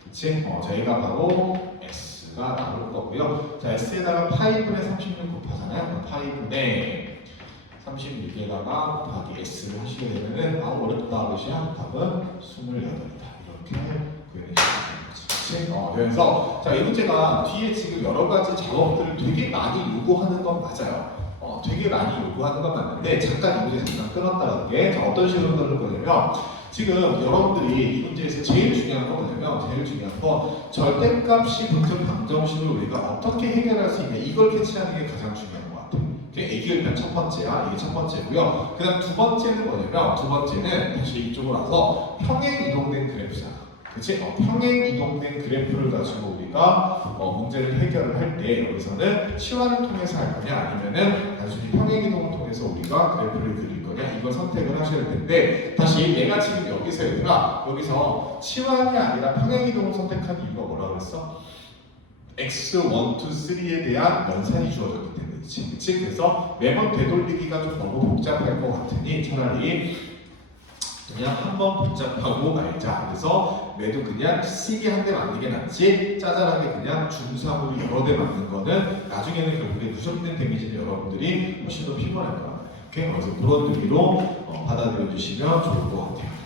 그치? 자, 얘가 바로 S가 나올 거고요. 자, S에다가 파이분의 36 곱하잖아요. 파이분의 36에다가 곱하기 S를 하시게 되면은 어렵다 그러시면 답은 28이다. 이렇게 구해내시면 되는 거죠. 그래서 자, 이 문제가 뒤에 지금 여러 가지 작업들을 되게 많이 요구하는 건 맞아요. 되게 많이 요구하는 건 맞는데 잠깐 이 문제 잠깐 끊었다는 게 자, 어떤 식으로 끊을 거냐면 지금 여러분들이 이 문제에서 제일 중요한 건 뭐냐면 제일 중요한 건 절대값이 붙은 방정식을 우리가 어떻게 해결할 수 있냐 이걸 캐치하는 게 가장 중요한 것 같아요. 이게 일단 첫 번째야. 이게 첫 번째고요. 그 다음 두 번째는 뭐냐면 두 번째는 다시 이쪽으로 와서 평행 이동된 그래프잖아. 그치? 평행 이동된 그래프를 가지고 우리가 문제를 해결을 할 때 여기서는 치환을 통해서 할 거냐 아니면은 단순히 평행 이동을 통해서 우리가 그래프를 그릴 거냐 이걸 선택을 하셔야 되는데 다시 내가 지금 여기서 치환이 아니라 평행 이동을 선택한 이유가 뭐라고 그랬어? x1, 2, 3에 대한 연산이 주어졌기 때문이지. 그치? 그래서 매번 되돌리기가 좀 너무 복잡할 것 같으니 차라리 그냥 한번 복잡하고 말자. 그래서 매도 그냥 시계 한 대 맞는 게 낫지 짜잘하게 그냥 중상으로 여러 대 맞는 거는 나중에는 결국에 누적된 데미지를 여러분들이 훨씬 더 피곤할 거야. 오케이? 그래서 그런 의미로 받아들여 주시면 좋을 것 같아요.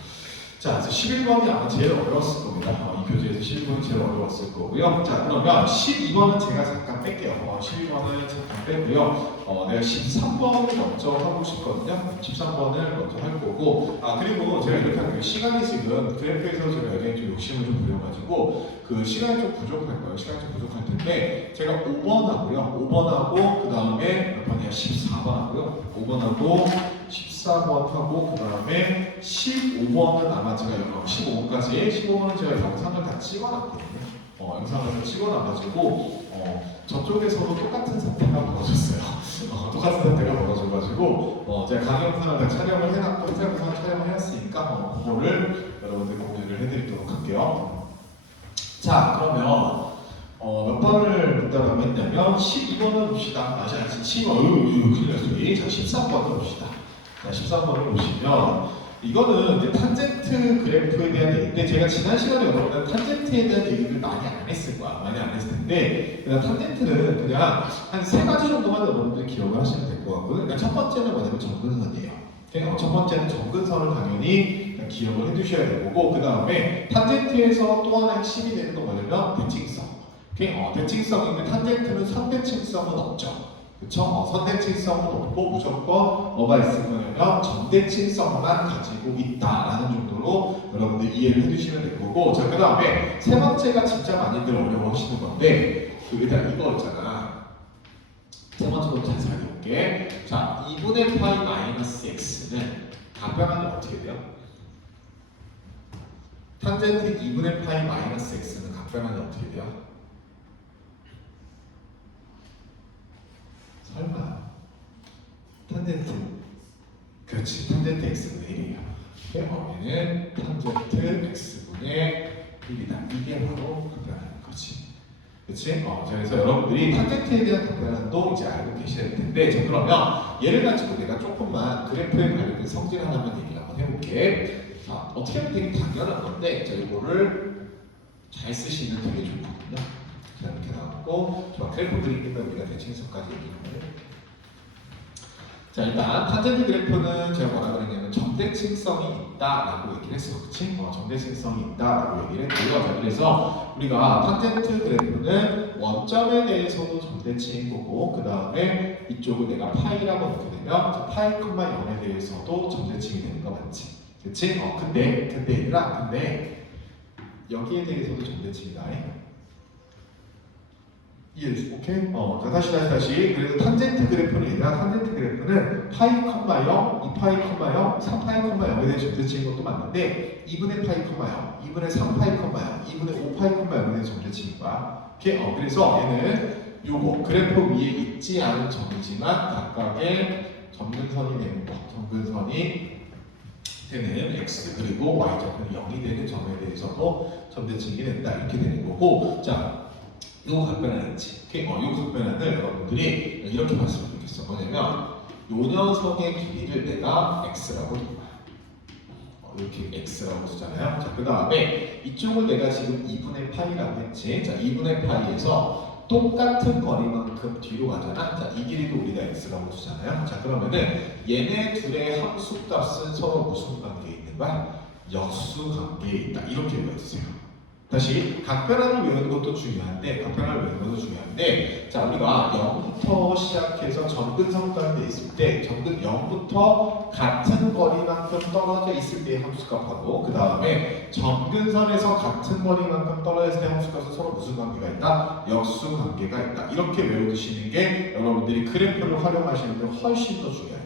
자, 11번이 아마 제일 어려웠을 겁니다. 이 교재에서 11번이 제일 어려웠을 거고요. 자, 그러면 12번은 제가 잠깐 뺄게요. 12번은 잠깐 빼고요. 내가 13번을 먼저 하고 싶거든요. 13번을 먼저 할 거고, 그리고 제가 이렇게 할게요. 시간이 지금 그래프에서 제가 여기 좀 욕심을 좀 부려가지고 그 시간이 좀 부족할 거예요. 시간이 좀 부족할 텐데 제가 5번 하고요. 5번 하고 그 다음에 몇 번이야? 14번 하고요. 5번 하고 14번 하고 그 다음에 15번은 아마 제가 15번은 제가 영상을 다 찍어놨거든요. 영상을 다 찍어놔가지고 저쪽에서도 똑같은 사태가 벌어졌어요. 똑같은 사태가 벌어져가지고 제가 강의 영상을 다 촬영을 해놨고 회사 영상을 촬영을 해놨으니까 그거를 여러분들 공유를 해드리도록 할게요. 자, 그러면 몇 번을 문제라고 했냐면 12번을 봅시다. 12번, 큰일 났어요. 자, 13번을 봅시다. 자, 13번을 보시면 이거는 이제 탄젠트 그래프에 대한 얘기인데 제가 지난 시간에 여러분들 탄젠트에 대한 얘기를 많이 안 했을 거야. 많이 안 했을 텐데 그냥 탄젠트는 그냥 한 3가지 정도만 여러분들이 기억을 하시면 될 것 같고요. 그러니까 첫 번째는 뭐냐면 정근선이에요. 첫 번째는 정근선을 당연히 기억을 해두셔야 될 거고 그 다음에 탄젠트에서 또 하나 핵심이 되는 건 뭐냐면 대칭성. 대칭성인데 탄젠트는 선대칭성은 없죠. 그쵸? 선대칭성은 없고 무조건 뭐가 있을 거냐면 정대칭성만 가지고 있다라는 정도로 여러분들 이해를 해두시면 될 거고, 자, 그 다음에 세 번째가 진짜 많이들 어려워하시는 건데, 일단 이거 있잖아. 세 번째부터 잘 살펴볼게. 자, 2분의 파이 마이너스 x는 답변하면 어떻게 돼요? 탄젠트 2분의 파이 마이너스 x는 각변하면 어떻게 돼요? 설마 탄젠트, 그렇지, 탄젠트 x분의 1이에요. 얘는 탄젠트 x분의 1이다. 이게 바로 각변하는 거지. 그렇지? 그래서 여러분들이 탄젠트에 대한 답변도 이제 알고 계셔야 될 텐데, 자, 그러면 얘를 가지고 내가 조금만 그래프에 관련된 성질 하나만 얘기 한번 해볼게. 자, 어떻게 하면 되게 당연한 건데, 자, 이거를 잘 쓰시면 되게 좋거든요. 자, 이렇게 나왔고, 자, 그래프 그리기면 우리가 대칭성까지 얘기하면, 자, 일단 탄젠트 그래프는 제가 뭐라 그랬냐면 정대칭성이 있다라고 얘기를 했어, 그렇지? 정대칭성이 있다라고 얘기를 했고요. 자, 그래서 우리가 탄젠트 그래프는 원점에 대해서도 정대칭인 거고, 그 다음에 이쪽을 내가 파이라고 놓게 되면 파이, 0에 대해서도 정대칭이 되는 거 맞지? 그렇지? 근데 얘들아, 근데 여기에 대해서도 정대칭이다. 이해됐어? 오케이? 자, 다시. 그래서 탄젠트 그래프는 얘들아, 탄젠트 그래프는 파이, 0, 2파이, 0, 3파이, 0에 대해 정대칭인 것도 맞는데 2분의 파이, 0, 2분의 3파이, 0, 2분의 5파이, 0에 대해 정대칭인 거야. 오케이? 그래서 얘는 요거 그래프 위에 있지 않은 점이지만 각각의 점근선이 되는 거, 점근선이 되는 x 그리고 y좌표는 0이 되는 점에 대해서도 점대칭이 된다, 이렇게 되는 거고. 자, 요 각변환이지. 오케이? 요 각변환을 여러분들이 이렇게 봤으면 좋겠어. 뭐냐면 요 녀석의 길이를 내가 x라고 둔 거야. 이렇게 x라고 쓰잖아요. 자, 그 다음에 이쪽을 내가 지금 2분의 파이라고 했지. 자, 2분의 파이에서 똑같은 거리만큼 뒤로 가잖아. 자, 이 길이도 우리가 x라고 두잖아요. 자, 그러면은 얘네 둘의 함수값은 서로 무슨 관계에 있는 거야? 역수 관계에 있다. 이렇게 외워주세요. 다시 각변환을 외우는 것도 중요한데, 자, 우리가 0부터 시작해서 점근선까지 있을 때, 점근 0부터 같은 거리만큼 떨어져 있을 때의 함수값하고, 그 다음에 점근선에서 같은 거리만큼 떨어져 있을 때 함수값은 서로 무슨 관계가 있다? 역수 관계가 있다. 이렇게 외워두시는 게 여러분들이 그래프를 활용하시는 데 훨씬 더 중요해요.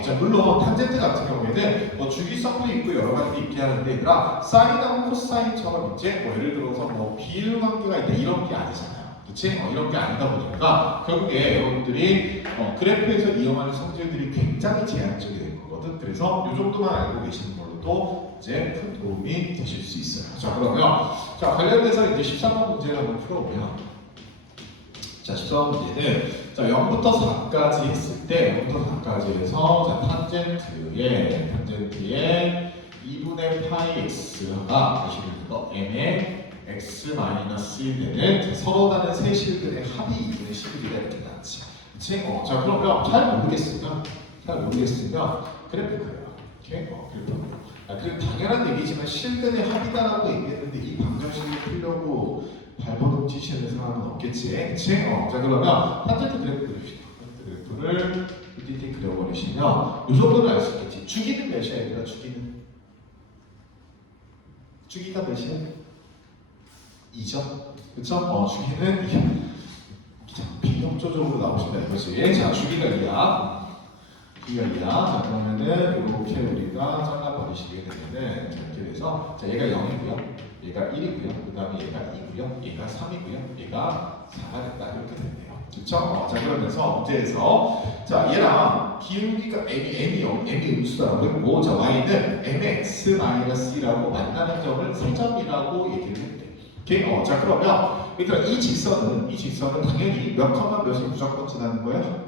자, 물론 탄젠트 같은 경우에는 주기성도 있고 여러 가지 있게 하는데, 얘들아, 사인하고 코사인처럼 이제 예를 들어서 비율 관계가 있다, 이런 게 아니잖아요. 그치? 이런 게 아니다 보니까 결국에 여러분들이 그래프에서 이용하는 성질들이 굉장히 제한적이 될 거거든. 그래서 이 정도만 알고 계시는 걸로도 이제 큰 도움이 되실 수 있어요. 자, 그러면 관련돼서 이제 13번 문제를 한번 풀어보면, 자, 13번 문제는 0부터 4까지 했을 때 0부터 4까지 해서 탄젠트의 2분의 파이 x가 m의 x 마이너스 1 되는 서로 다른 세 실들의 합이 2분의 11이다, 이렇게 나왔지. 그치? 자, 그러면 잘 모르겠으면 그래프 그래요. 오케이? 그래프. 당연한 얘기지만 실들의 합이다라고 얘기했는데 이 방정식을 풀려고 발버둥 치시는 사람은 없겠지. 그치? 자, 그러면 탄젠트 그래프 그립시다. 그래프를 이렇게 그려버리시면 이 정도는 알 수 있겠지. 주기는 몇이야, 얘들아? 주기가 몇이야? 2죠? 그쵸? 주기는 2. 비협조적으로 나오신다 이거지. 자, 주기가 2야. 자, 그러면은 이렇게 우리가 잘라버리시게 되면은 이렇게 돼서, 자, 얘가 0이고요. 얘가 1이고요. 그 다음에 얘가 2고요. 얘가 3이고요. 얘가 4가 됐다, 이렇게 됐네요. 그쵸? 자, 그러면서 문제에서, 자, 얘랑 기울기가 m이 음수다라고 했고, 자, y는 mx-1라고 만나는 점을 3점이라고 얘기를 했대. 오케이? 자, 그러면 일단 이 직선은 당연히 몇 컴마 몇을 무조건 지나는 거야?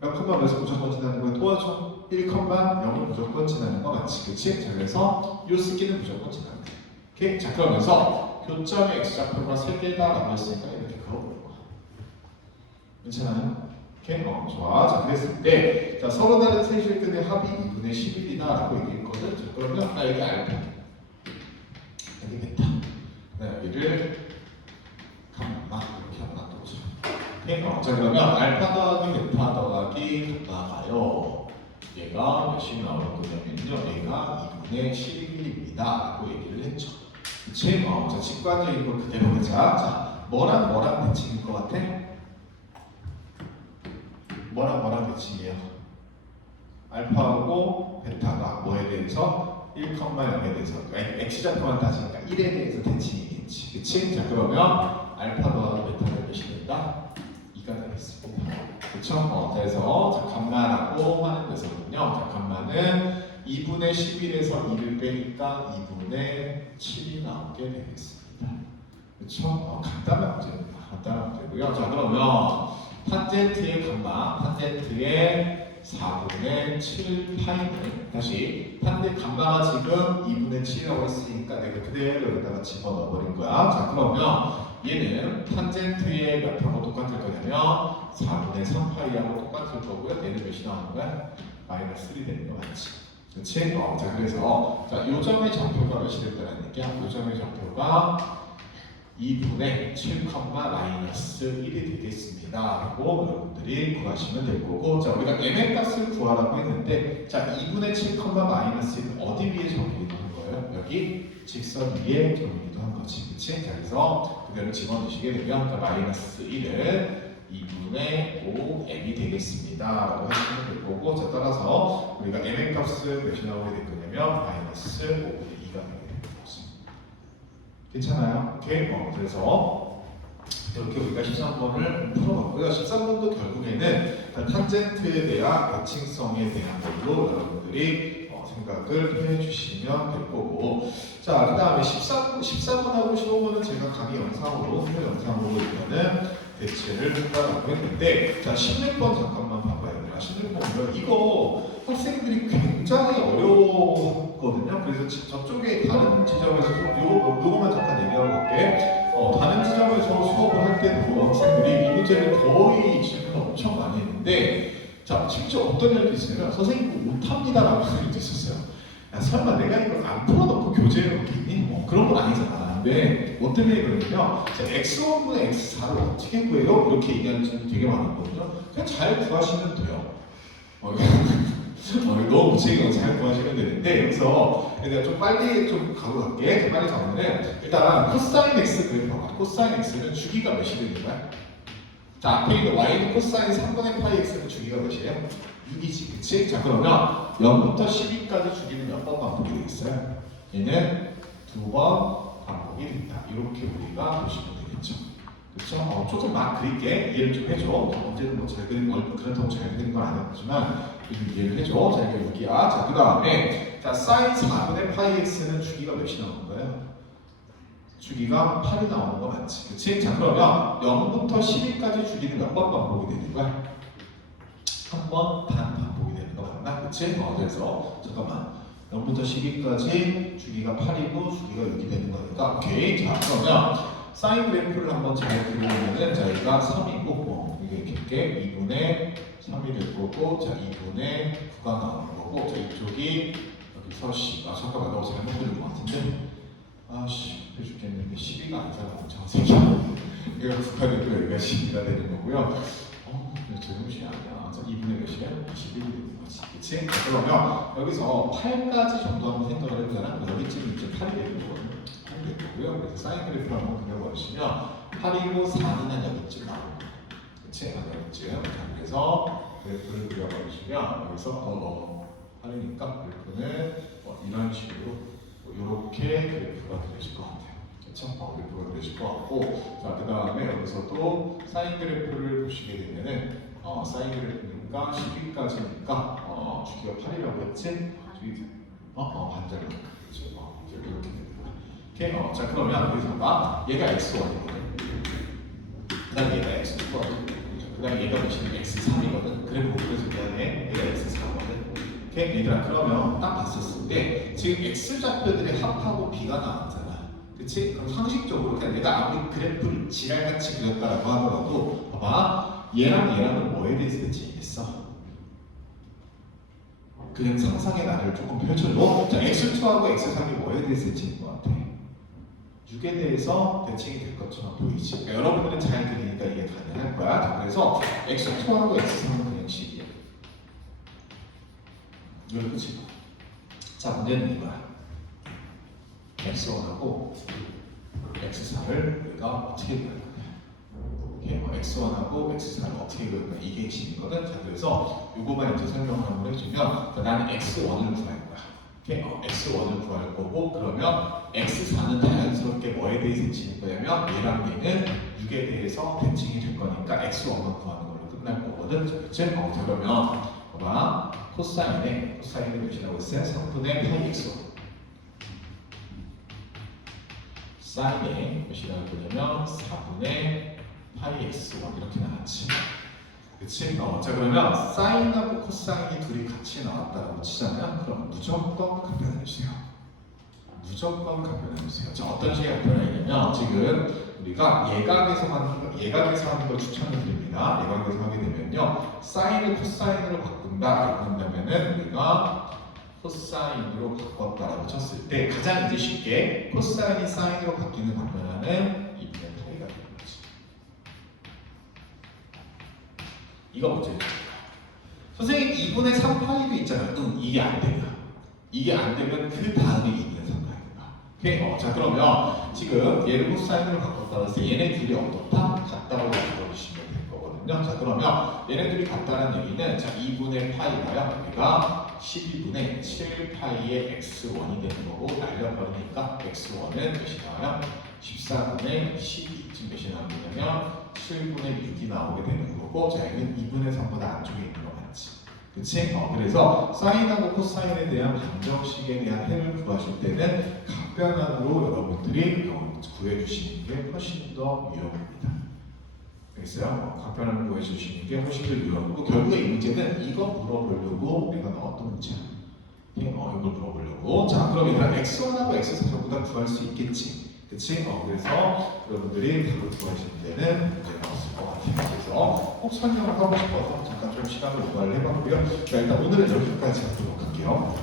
몇 컴마 몇을 무조건 지나는 거야? 도와줘. 1,0을 무조건 지나는 거 맞지? 그치? 자, 그래서 요 스키는 무조건 지나는 거야. 오케이? 자, 그러면서 교점의 x좌표가 3개다 라고 했으니까 이렇게 그어보는 거야. 괜찮아요? 오케이? 좋아. 자, 그랬을 때, 자, 서로 다른 세 실들의 합이 2분의 11이다 라고 얘기했거든. 자, 그러면 여기 알파. 여기 베타. 여기를 가만마 이렇게 한번 놔두자. 오케이? 자 그러면 알파 더하기 베타 더하기 gamma가요. 얘가 몇이 나올 거냐면요. 얘가 2분의 11입니다. 라고 얘기를 했죠. 그치? 자 직관적인 거 그대로 보자. 자 뭐랑 대칭일 것 같아? 뭐랑 대칭이에요? 알파하고 베타가 뭐에 대해서 1,0에 대해서 x좌표만 따지니까 1에 대해서 대칭이겠지. 그치? 자 그러면 알파 더하기 베타는 몇이 된다? 2가 되겠습니다. 그쵸? 그래서 자 감마라고 하는 데서는요. 자 감마는 2분의 11에서 2를 빼니까 2분의 7이 나오게 되겠습니다. 그쵸? 간단한 문제입니다. 간단한 문제고요. 자 그러면 탄젠트의 감마, 탄젠트의 4분의 7 파이는 다시 감마가 지금 2분의 7이라고 했으니까 내가 그대로 여기다가 집어넣어버린 거야. 자 그러면 얘는 탄젠트의 몇 하고 똑같을 거냐면 4분의 3 파이하고 똑같을 거고요. 얘는 몇이 나오는 거야? 마이너스 1이 되는 거 맞지? 그치? 자 그래서 자 요점의 좌표가 몇이 됐다는 얘기야? 요점의 좌표가 2분의 7, 마이너스 1이 되겠습니다. 라고 여러분들이 구하시면 될 거고, 자 우리가 m의 값을 구하라고 했는데, 자 2분의 7, 마이너스 1은 어디 위에 정의기도 한 거예요? 여기 직선 위에 정의기도 한 거지, 그치? 자 그래서 그대로 집어넣으시게 되면, 자 마이너스 1은 2분의 5m이 되겠습니다. 라고 하시면 될 거고, 자 따라서 우리가 m의 값을 몇이 나오게 될 거냐면 마이너스 5분의 2가 나오게 될 거지. 괜찮아요? 오케이? 그래서 이렇게 우리가 13번을 풀어봤고요. 13번도 결국에는 탄젠트에 대한 대칭성에 대한 걸로 여러분들이 생각을 해주시면 될 거고, 자 그 다음에 14번하고 15번은 제가 강의 영상으로 이거는 대체를 한다고 했는데, 자 16번 잠깐만 봐봐요. 16번 이거 학생들이 굉장히 어려웠거든요. 그래서 저쪽에 다른 지점에서 요거만 잠깐 얘기하고 갈게. 다른 지점에서 수업을 할 때도 학생들이 이 문제를 거의 질문 엄청 많이 했는데, 자 진짜 어떤 일도 있으면 선생님 못합니다 라고 하는 일도 있었어요. 야 설마 내가 이걸 안 풀어놓고 교재에 넣겠니? 그런 건 아니잖아. 근데 뭐 때문에 그러냐면 x1분의 x4를 어떻게 구해요? 이렇게 얘기하는 친구 되게 많았거든요. 그냥 잘 구하시면 돼요. 너무 무책임하고 잘 구하시면 되는데, 여기서 내가 좀 빨리 좀 가고 갈게. 빨리 가면은 일단 코사인 x 그래프 봐봐. 코사인 x는 주기가 몇이 되는 거야? 자 앞에 있는 y는 코사인 3분의 파이 x는 주기가 몇이에요? 6이지, 그치? 자 그러면 0부터 12까지 주기는 몇 번 반복이 되겠어요? 얘는 2번 반복이 된다. 이렇게 우리가 보시면 되겠죠. 그렇죠? 조금 막 그릴게. 이해를 좀 해줘. 언제는 뭐 잘 그린 걸 그렇다고 잘 그린 건 아니었지만 좀 이해를 해줘. 자 이게 여기야. 자 그 다음에 자 사인 4분의 파이 x는 주기가 몇이 나오는 거예요? 주기가 8이 나오는 거 맞지? 그치? 자 그러면 0부터 12까지 주기는 몇 번 반복이 되는 거야? 한 번 반 반복이 되는 거 맞나? 그치? 그래서 잠깐만 0부터 12까지 주기가 8이고 주기가 6이 되는 거니까 오케이. 자 그러면 사인 그래프를 한번 잘 그려보면은 자 여기가 3이고 이게 2분의 3이 될 거고, 자 2분의 9가 나오는 거고, 자 이쪽이 여기서 잠깐만 너 잘못 그린 것 같은데 해 죽겠는데 12가 아니잖아. 정색이 여기가 9가 되고 여기가 12가 되는 거고요. 제곱이 아니야. 자 2분의 몇이야? 21이 되는 거지. 그치? 그러면 여기서 8까지 정도 한번 생각을 해보잖아. 여기쯤 이제 8이 되는 거거든요. 8이 될 거고요. 그래서 사인 그래프를 한번 그려보시면 8이고 4는 여기쯤 나오는 거예요. 그치? 여기쯤. 그래서 그래프를 그려보시면 여기서 8이니까 그래프는 이런 식으로 이렇게 그래프가 그려질 것 같아요. 그렇죠? 그래프가 그려질 것 같고, 자 그 다음에 여기서 또 사인 그래프를 보시게 되면은 사인 그래프니까 12까지니까 주기가 8이라고 했지? 주기 반대로 그렇죠? 이렇게 되는 거야. 오케이? 자 그러면 여기서 봐. 얘가 x1이거든. 그다음 얘가 x2거든. 그다음 얘가 보시면 x3이거든. 그래서 미안해. 얘가 x4거든. 오케이? 얘들아 그러면 딱 봤었을 때 지금 x 좌표들의 합하고 b가 나왔잖아. 그치? 그럼 상식적으로 그냥 내가 아무리 그래프를 지랄같이 그렸다라고 하더라도 봐봐. 얘랑은 뭐에 대해서 대칭이겠어? 그냥 상상의 나래를 조금 펼쳐줘. 자, x2하고 x3이 뭐에 대해서 대칭인 것 같아? 6에 6에 대해서 대칭이 될 것처럼 보이지. 그러니까 여러분들은 잘 들으니까 이게 가능할 거야. 자, 그래서 x2하고 x3은 그냥 식이야. 이걸 끝이고. 자, 문제는 이거야. x1하고 x4를 우리가 어떻게 그릴 거냐. x1하고 x4를 어떻게 그릴 거냐. 이게 핵심이거든. 자, 그래서 이거만 이제 설명을 한번 해주면, 자, 나는 x1을 구할 거야. x1을 구할 거고, 그러면 x4는 자연스럽게 뭐에 대해서 대칭일 거냐면 얘랑 얘는 6에 대해서 대칭이 될 거니까 x1만 구하는 걸로 끝날 거거든. 그치? 자, 그러면 봐봐. 코사인의 몇이라고 했어요? 3분의 파이 x1. 사인의 몇이라고 했냐면 4분의 파이 x1 이렇게 나왔지. 그치? 자, 그러면 사인하고 코사인이 둘이 같이 나왔다고 치잖아요. 그럼 무조건 각변해주세요. 무조건 각변해주세요. 자, 어떤 식의 각변이냐면 지금 우리가 예각에서 하는 걸 추천을 드립니다. 예각에서 하게 되면요, 사인을 코사인으로 바꾼다. 그런다면은 우리가 코사인으로 바꿨다라고 쳤을 때 가장 이제 쉽게 코사인이 사인으로 바뀌는 각변하는 2분의 파이가 되는 거지. 이거 문제죠. 선생님 2분의 3파이도 있잖아요. 이게 안 되면. 이게 안 되면 그 다음에 2분의 3파이가 오케이? 자, 그러면 지금 얘를 코사인으로 바꿨다고 해서 얘네 둘이 어떻다? 같다고 바꿔주시면 될 거거든요. 자, 그러면 얘네 둘이 같다는 얘기는, 자, 2분의 파이가요, 우리가 12분의 7파이의 x1이 되는 거고, 날려버리니까 x1은 몇이 나와요? 14분의 12. 지금 몇이 나오냐면 7분의 6이 나오게 되는 거고, 자, 얘는 2분의 3보다 안쪽에 있는 거 맞지? 그치? 그래서 사인하고 코사인에 대한 방정식에 대한 해를 구하실 때는 각변환으로 여러분들이 구해주시는 게 훨씬 더 유용합니다. 알겠어요? 각변환을 구해주시는 게 훨씬 더 유용하고, 결국에 이 문제는 이거 물어보려고 내가 넣었던 문제야. 이걸 물어보려고. 자, 그럼 얘들아 x1하고 x4 전부 다 구할 수 있겠지? 그치? 그래서 여러분들이 답을 구하시는 데는 문제가 없을 것 같아요. 그래서 꼭 설명을 하고 싶어서 잠깐 좀 시간을 요구를 해봤고요. 자, 일단 오늘은 여기까지 하도록 할게요.